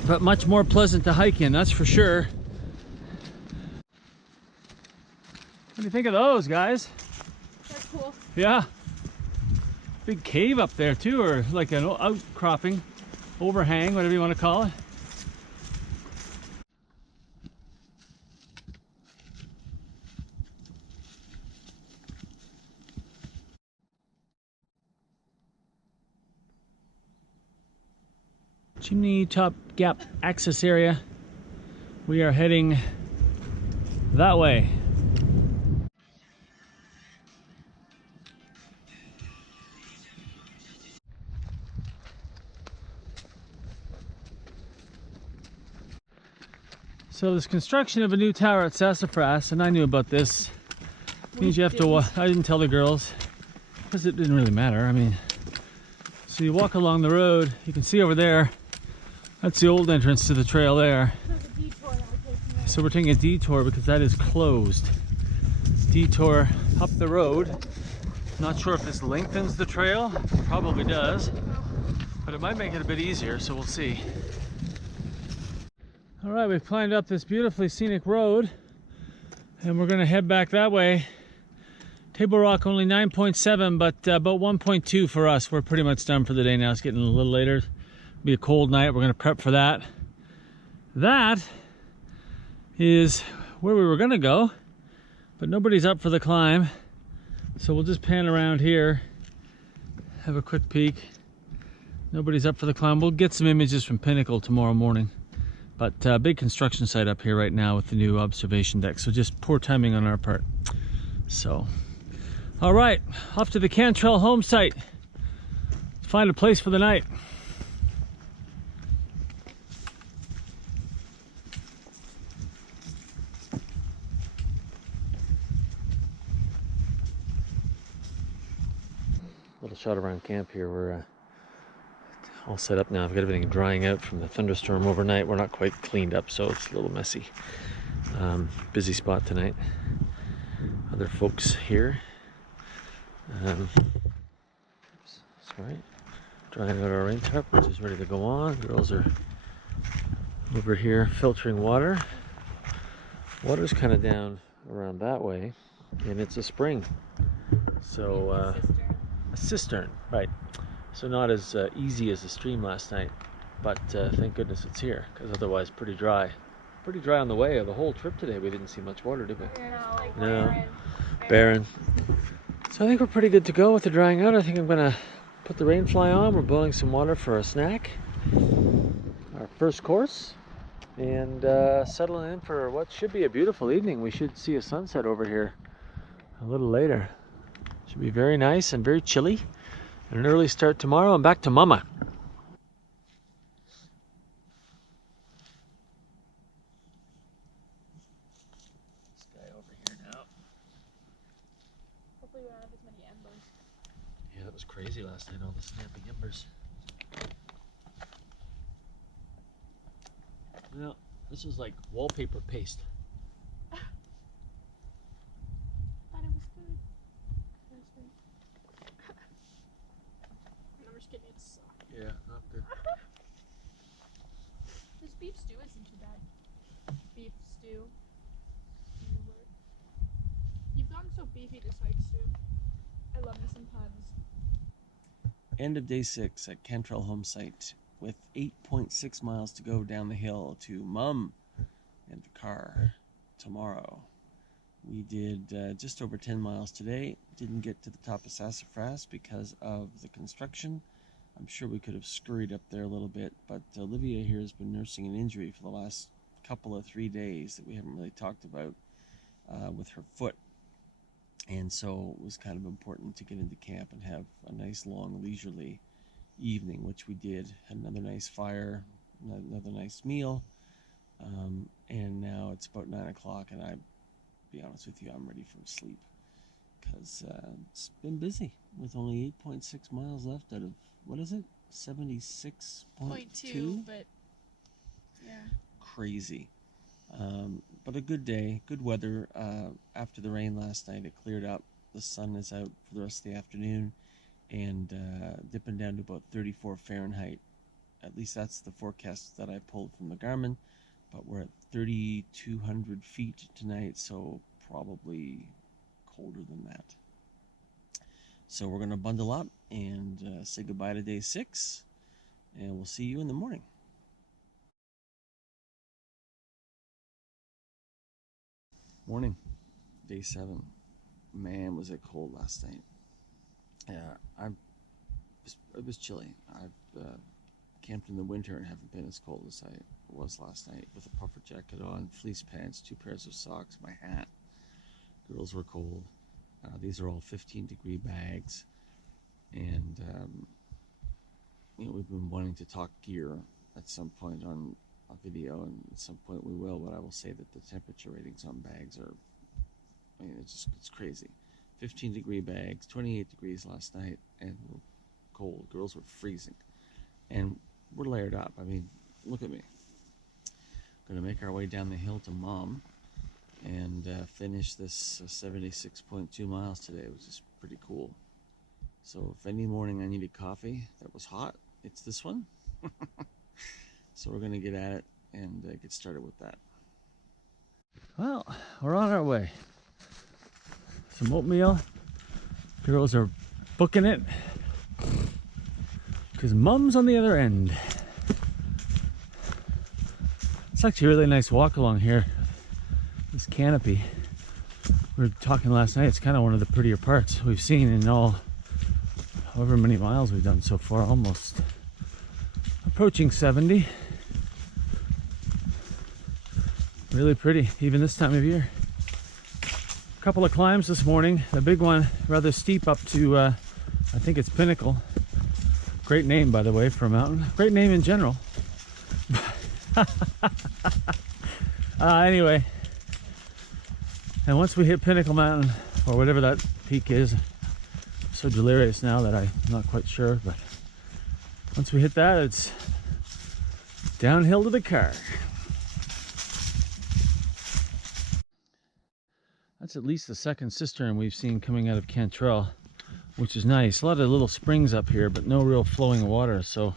but much more pleasant to hike in, that's for sure. What do you think of those, guys? That's cool. Yeah. Big cave up there too, or like an outcropping, overhang, whatever you want to call it. Chimney Top Gap access area. We are heading that way. So there's construction of a new tower at Sassafras, and I knew about this. It means you have to I didn't tell the girls because it didn't really matter. I mean, so you walk along the road, you can see over there, that's the old entrance to the trail there. So we're taking a detour because that is closed. Detour up the road. Not sure if this lengthens the trail, probably does, but it might make it a bit easier, so we'll see. All right, we've climbed up this beautifully scenic road and we're gonna head back that way. Table Rock only 9.7, but about 1.2 for us. We're pretty much done for the day now. It's getting a little later. It'll be a cold night. We're gonna prep for that. That is where we were gonna go, but nobody's up for the climb. So we'll just pan around here, have a quick peek. Nobody's up for the climb. We'll get some images from Pinnacle tomorrow morning. But big construction site up here right now with the new observation deck. So just poor timing on our part. So, all right, off to the Cantrell home site. Find a place for the night. Little shot around camp here. We're all set up now. I've got everything drying out from the thunderstorm overnight. We're not quite cleaned up, so it's a little messy. Busy spot tonight. Other folks here. Sorry. Drying out our rain tarp, which is ready to go on. Girls are over here filtering water. Water's kind of down around that way, and it's a spring. So, a cistern, right. So not as easy as the stream last night, but thank goodness it's here, because otherwise pretty dry. Pretty dry on the way. The whole trip today we didn't see much water, did we? No. Barren. So I think we're pretty good to go with the drying out. I think I'm gonna put the rain fly on. We're boiling some water for a snack, our first course, and settling in for what should be a beautiful evening. We should see a sunset over here a little later. Should be very nice and very chilly. And an early start tomorrow. I'm back to Mama. This guy over here now. Hopefully we don't have as many embers. Yeah, that was crazy last night, all the snapping embers. Well, this was like wallpaper paste. Thought it was good. I'm just kidding, it sucked. Yeah, not good. This beef stew isn't too bad. Beef stew. You've gotten so beefy this hike, Stu. I love me some puns. End of day 6 at Cantrell home site with 8.6 miles to go down the hill to Mum and the car tomorrow. We did just over 10 miles today. Didn't get to the top of Sassafras because of the construction. I'm sure we could have scurried up there a little bit, but Olivia here has been nursing an injury for the last couple of 3 days that we haven't really talked about with her foot. And so it was kind of important to get into camp and have a nice long leisurely evening, which we did. Had another nice fire, another nice meal, and now it's about 9 o'clock, and I, be honest with you, I'm ready for sleep because it's been busy with only 8.6 miles left out of, what is it, 76.2, but yeah, crazy. But a good day, good weather. After the rain last night, it cleared up. The sun is out for the rest of the afternoon and dipping down to about 34 Fahrenheit. At least that's the forecast that I pulled from the Garmin. But we're at 3,200 feet tonight, so probably colder than that. So we're going to bundle up and say goodbye to day 6, and we'll see you in the morning. Morning, day 7. Man, was it cold last night. Yeah, it was chilly. I've camped in the winter and haven't been as cold as I was last night, with a puffer jacket on, fleece pants, 2 pairs of socks, my hat. Girls were cold. These are all 15-degree bags, and we've been wanting to talk gear at some point on a video, and at some point we will, but I will say that the temperature ratings on bags are, it's crazy. 15-degree bags, 28 degrees last night, and we're cold. Girls were freezing, and we're layered up. I mean, look at me. Gonna make our way down the hill to Mom and finish this 76.2 miles today, which is pretty cool. So if any morning I needed coffee that was hot, it's this one. So we're gonna get at it and get started with that. Well, we're on our way. Some oatmeal. Girls are booking it because Mom's on the other end. It's actually a really nice walk along here. This canopy. We were talking last night, it's kind of one of the prettier parts we've seen in all, however many miles we've done so far, almost approaching 70. Really pretty, even this time of year. A couple of climbs this morning. The big one, rather steep up to, I think it's Pinnacle. Great name, by the way, for a mountain. Great name in general. Anyway. And once we hit Pinnacle Mountain, or whatever that peak is, I'm so delirious now that I'm not quite sure, but once we hit that, it's downhill to the car. That's at least the second cistern we've seen coming out of Cantrell, which is nice. A lot of little springs up here, but no real flowing water. So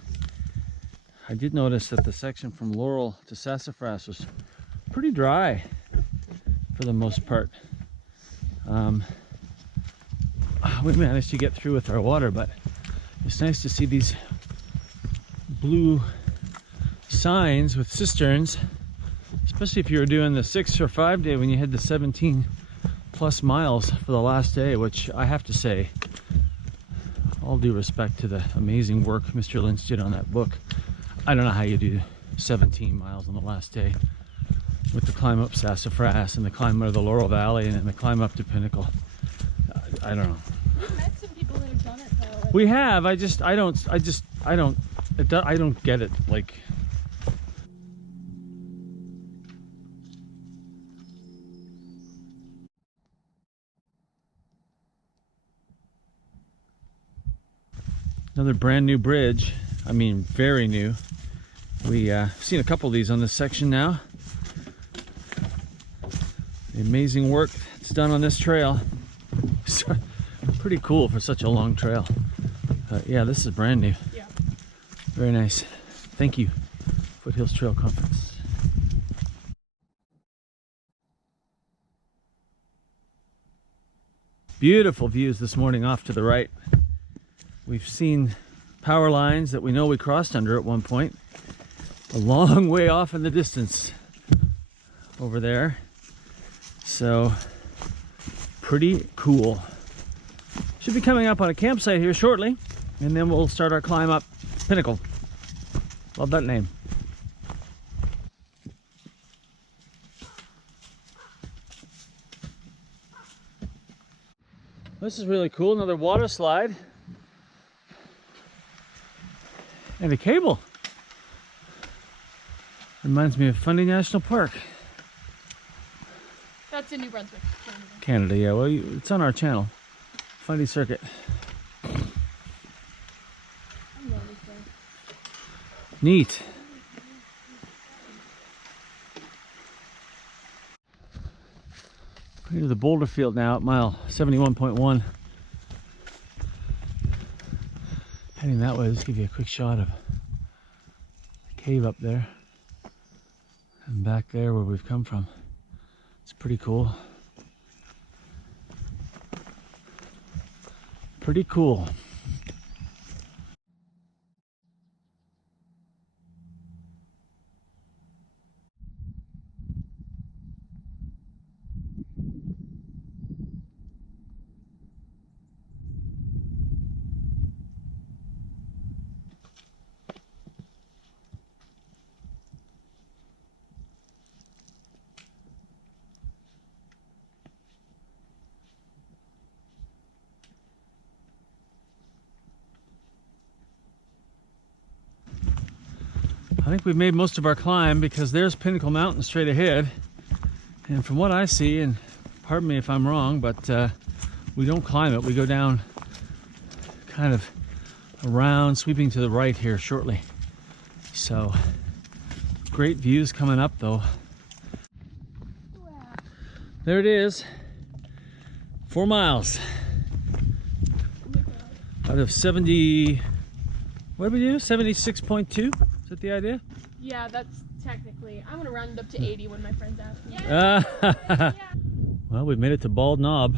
I did notice that the section from Laurel to Sassafras was pretty dry for the most part. We managed to get through with our water, but it's nice to see these blue signs with cisterns, especially if you were doing the 6 or 5 day when you had the 17 plus miles for the last day, which I have to say, all due respect to the amazing work Mr. Lynch did on that book. I don't know how you do 17 miles on the last day with the climb up Sassafras and the climb out of the Laurel Valley and then the climb up to Pinnacle. I don't know. We've met some people that have done it though. We have. I don't get it. Like, another brand new bridge. I mean, very new. We've seen a couple of these on this section now. The amazing work that's done on this trail. It's pretty cool for such a long trail. Yeah, this is brand new. Yeah. Very nice. Thank you, Foothills Trail Conference. Beautiful views this morning off to the right. We've seen power lines that we know we crossed under at one point. A long way off in the distance over there. So, pretty cool. Should be coming up on a campsite here shortly, and then we'll start our climb up Pinnacle. Love that name. This is really cool, another water slide. And a cable. Reminds me of Fundy National Park. That's in New Brunswick, Canada, yeah. Well, it's on our channel. Fundy Circuit. Neat. Into the boulder field now at mile 71.1. Heading that way, let's give you a quick shot of the cave up there and back there where we've come from. It's pretty cool. Pretty cool. I think we've made most of our climb because there's Pinnacle Mountain straight ahead. And from what I see, and pardon me if I'm wrong, but we don't climb it. We go down kind of around, sweeping to the right here shortly. So, great views coming up though. Wow. There it is. 4 miles. Out of 70, what did we do? 76.2? Is that the idea? Yeah, that's technically. I'm gonna round it up to 80 when my friends ask me. Well, we've made it to Bald Knob.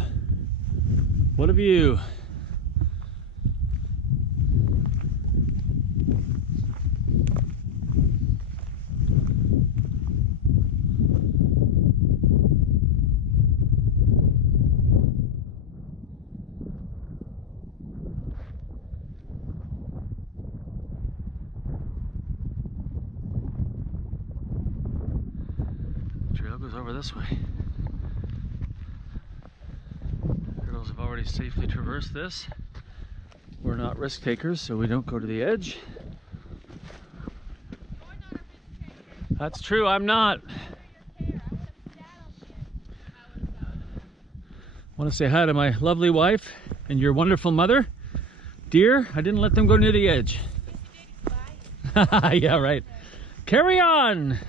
What a view. Trail goes over this way. Girls have already safely traversed this. We're not risk takers, so we don't go to the edge. That's true, I'm not. I want to say hi to my lovely wife and your wonderful mother. Dear, I didn't let them go near the edge. Yeah, right. Carry on.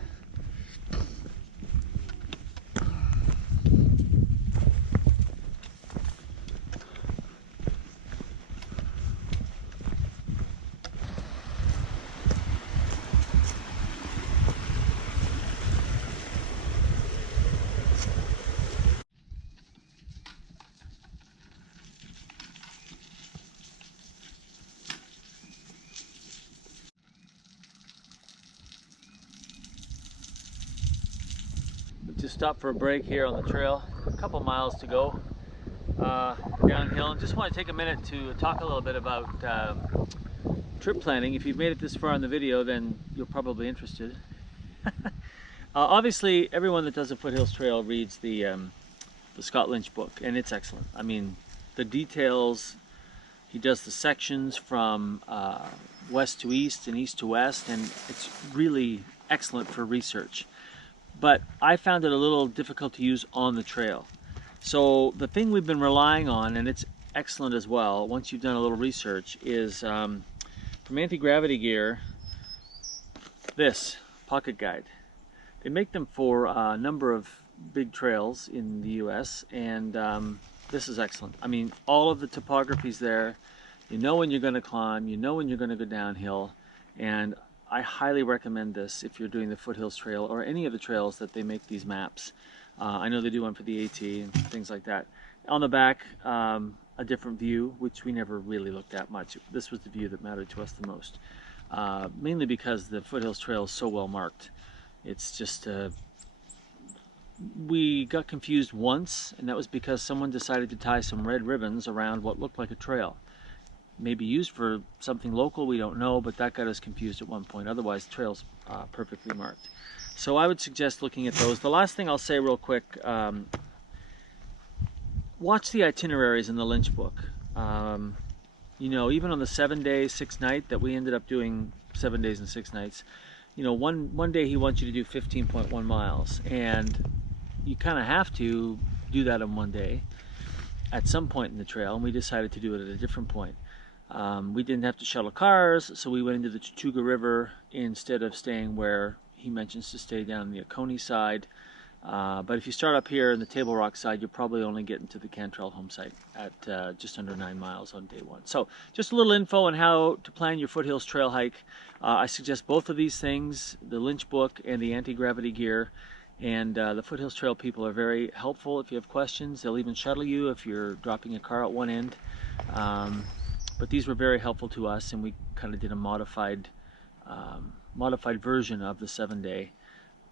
Just stopped for a break here on the trail. A couple miles to go downhill, and just want to take a minute to talk a little bit about trip planning. If you've made it this far in the video, then you're probably interested. Obviously, everyone that does the Foothills Trail reads the Scott Lynch book, and it's excellent. I mean, the details, he does the sections from west to east and east to west, and it's really excellent for research. But I found it a little difficult to use on the trail. So the thing we've been relying on, and it's excellent as well, once you've done a little research, is from Anti-Gravity Gear, this pocket guide. They make them for a number of big trails in the US, and this is excellent. I mean, all of the topography's there. You know when you're going to climb, you know when you're going to go downhill, and I highly recommend this if you're doing the Foothills Trail or any of the trails that they make these maps. I know they do one for the AT and things like that. On the back, a different view, which we never really looked at much. This was the view that mattered to us the most, mainly because the Foothills Trail is so well marked. It's just, we got confused once, and that was because someone decided to tie some red ribbons around what looked like a trail. Maybe used for something local, we don't know, but that got us confused at one point. Otherwise, the trail's perfectly marked. So I would suggest looking at those. The last thing I'll say real quick, watch the itineraries in the Lynch book. You know, even on the 7-day, 6-night that we ended up doing 7 days and 6 nights, you know, one day he wants you to do 15.1 miles, and you kind of have to do that in one day at some point in the trail, and we decided to do it at a different point. We didn't have to shuttle cars, so we went into the Chattooga River instead of staying where he mentions to stay down the Oconee side. But if you start up here in the Table Rock side, you're probably only getting to the Cantrell home site at just under 9 miles on day one. So just a little info on how to plan your Foothills Trail hike. I suggest both of these things, the Lynch book and the Anti-Gravity Gear. And the Foothills Trail people are very helpful if you have questions. They'll even shuttle you if you're dropping a car at one end. But these were very helpful to us, and we kind of did a modified version of the 7-day,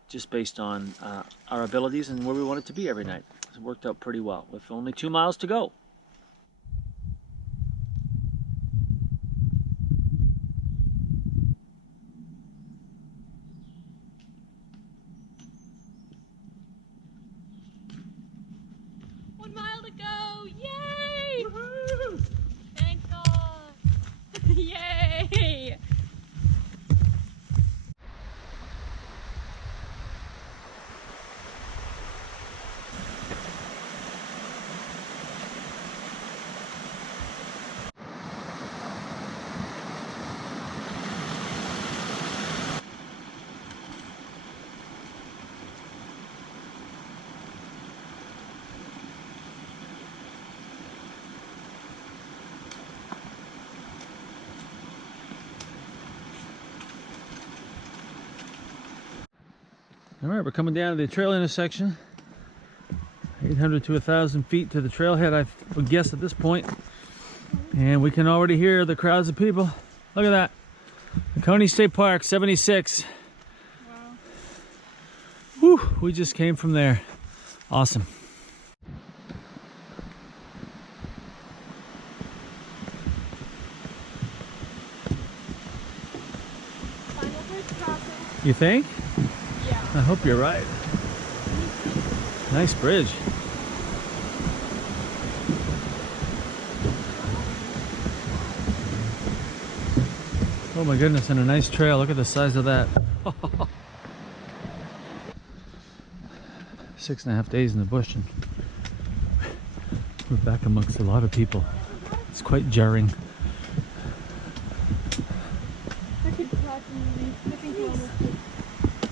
just based on our abilities and where we wanted to be every night. It worked out pretty well with only 2 miles to go. Yay! All right, we're coming down to the trail intersection. 800 to 1,000 feet to the trailhead, I would guess at this point. And we can already hear the crowds of people. Look at that. Oconee State Park, 76. Wow. Whew, we just came from there. Awesome. You think? Yeah. I hope you're right. Nice bridge. Oh my goodness, and a nice trail. Look at the size of that. 6.5 days in the bush and we're back amongst a lot of people. It's quite jarring.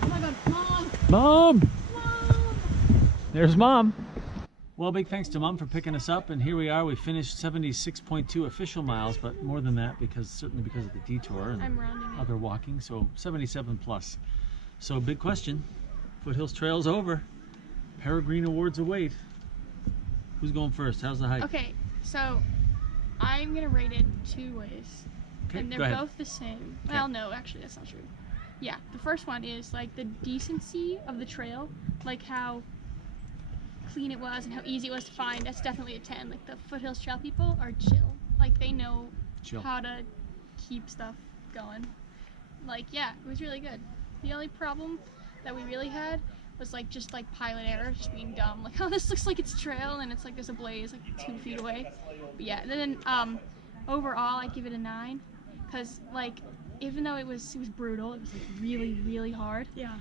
Oh my god, Mom! Mom! There's Mom. Well, big thanks to Mom for picking us up, and here we are. We finished 76.2 official miles, but more than that certainly because of the detour and I'm rounding it. other walking, so 77 plus. So big question, Foothills Trail's over. Peregrine Awards await. Who's going first? How's the hike? Okay, so I'm gonna rate it 2 ways. Okay, And go they're ahead. both the same. Okay. Well, no, actually, that's not true. Yeah, the first one is like the decency of the trail, like how clean it was and how easy it was to find. That's definitely a 10. Like the Foothills Trail people are chill. Like they know Chill. how to keep stuff going. Like, yeah, it was really good. The only problem that we really had was like just like pilot error, just being dumb. Like, oh, this looks like it's trail, and it's like there's a blaze like 2 feet away. But yeah, and then overall, I give it a 9, because like even though it was brutal, it was like really hard. Yeah.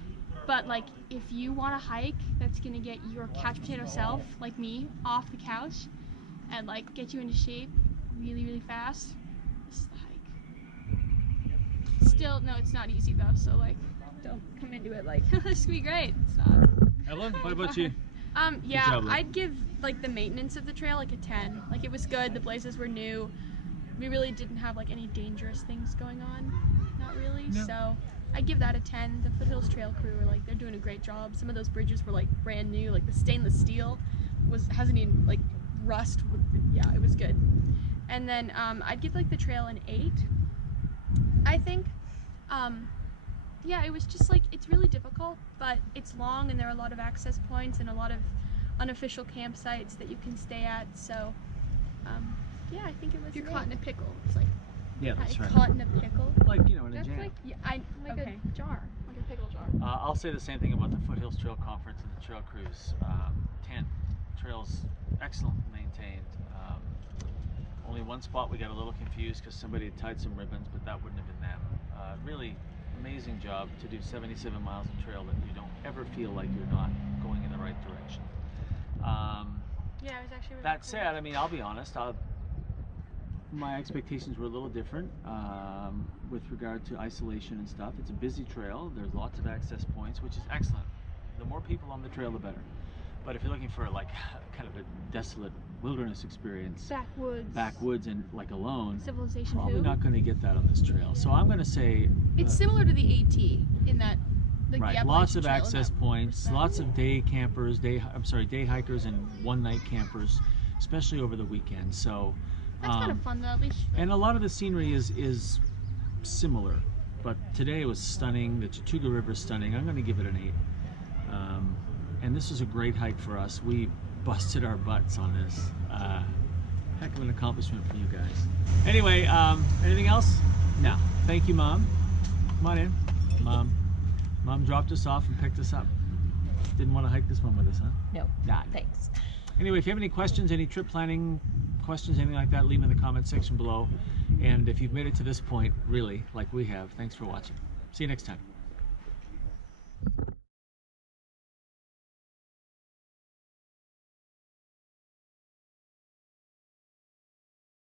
But like if you want to hike that's gonna get your couch potato self, like me, off the couch and like get you into shape really fast, this is the hike. Still, no, it's not easy though, so like don't come into it like this will be great. It's not. Ellen, what about you? Yeah, job, Lynn. I'd give like the maintenance of the trail like a 10. Like it was good, the blazes were new. We really didn't have like any dangerous things going on. Not really. No. So I'd give that a 10. The Foothills Trail crew were like, they're doing a great job. Some of those bridges were like brand new, like the stainless steel hasn't even like rust. Yeah, it was good. And then I'd give like the trail an 8. I think. Yeah, it was just like, it's really difficult, but it's long and there are a lot of access points and a lot of unofficial campsites that you can stay at. So yeah, I think it was. If you're an caught in 8. a pickle, it's like Yeah, that's right. Caught in a pickle. Like, you know, in a that's jam. like Yeah, like okay. a jar, like a pickle jar. I'll say the same thing about the Foothills Trail Conference and the Trail Cruise. 10. Trail's excellent maintained. Only one spot we got a little confused because somebody had tied some ribbons, but that wouldn't have been them. Really amazing job to do 77 miles of trail that you don't ever feel like you're not going in the right direction. Yeah, it was actually really That cool. said, I mean, I'll be honest, my expectations were a little different with regard to isolation and stuff. It's a busy trail. There's lots of access points, which is excellent. The more people on the trail, the better. But if you're looking for like kind of a desolate wilderness experience, backwoods and like alone, Civilization probably 2. not going to get that on this trail. So I'm going to say It's similar to the AT in that like right, the lots Appalachian of Trail in access that points, respect. lots of day campers, day hikers and one-night campers, especially over the weekend. So That's kind of fun though, at least. and a lot of the scenery is similar, but today was stunning. The Chattooga River is stunning. I'm going to give it an 8. And this was a great hike for us. We busted our butts on this. Heck of an accomplishment for you guys. Anyway, anything else? No. Thank you, Mom. Come on in. Mom dropped us off and picked us up. Didn't want to hike this one with us, huh? No. Nah. Thanks. Anyway, if you have any questions, any trip planning questions, anything like that, leave them in the comment section below. And if you've made it to this point, really, like we have, thanks for watching. See you next time.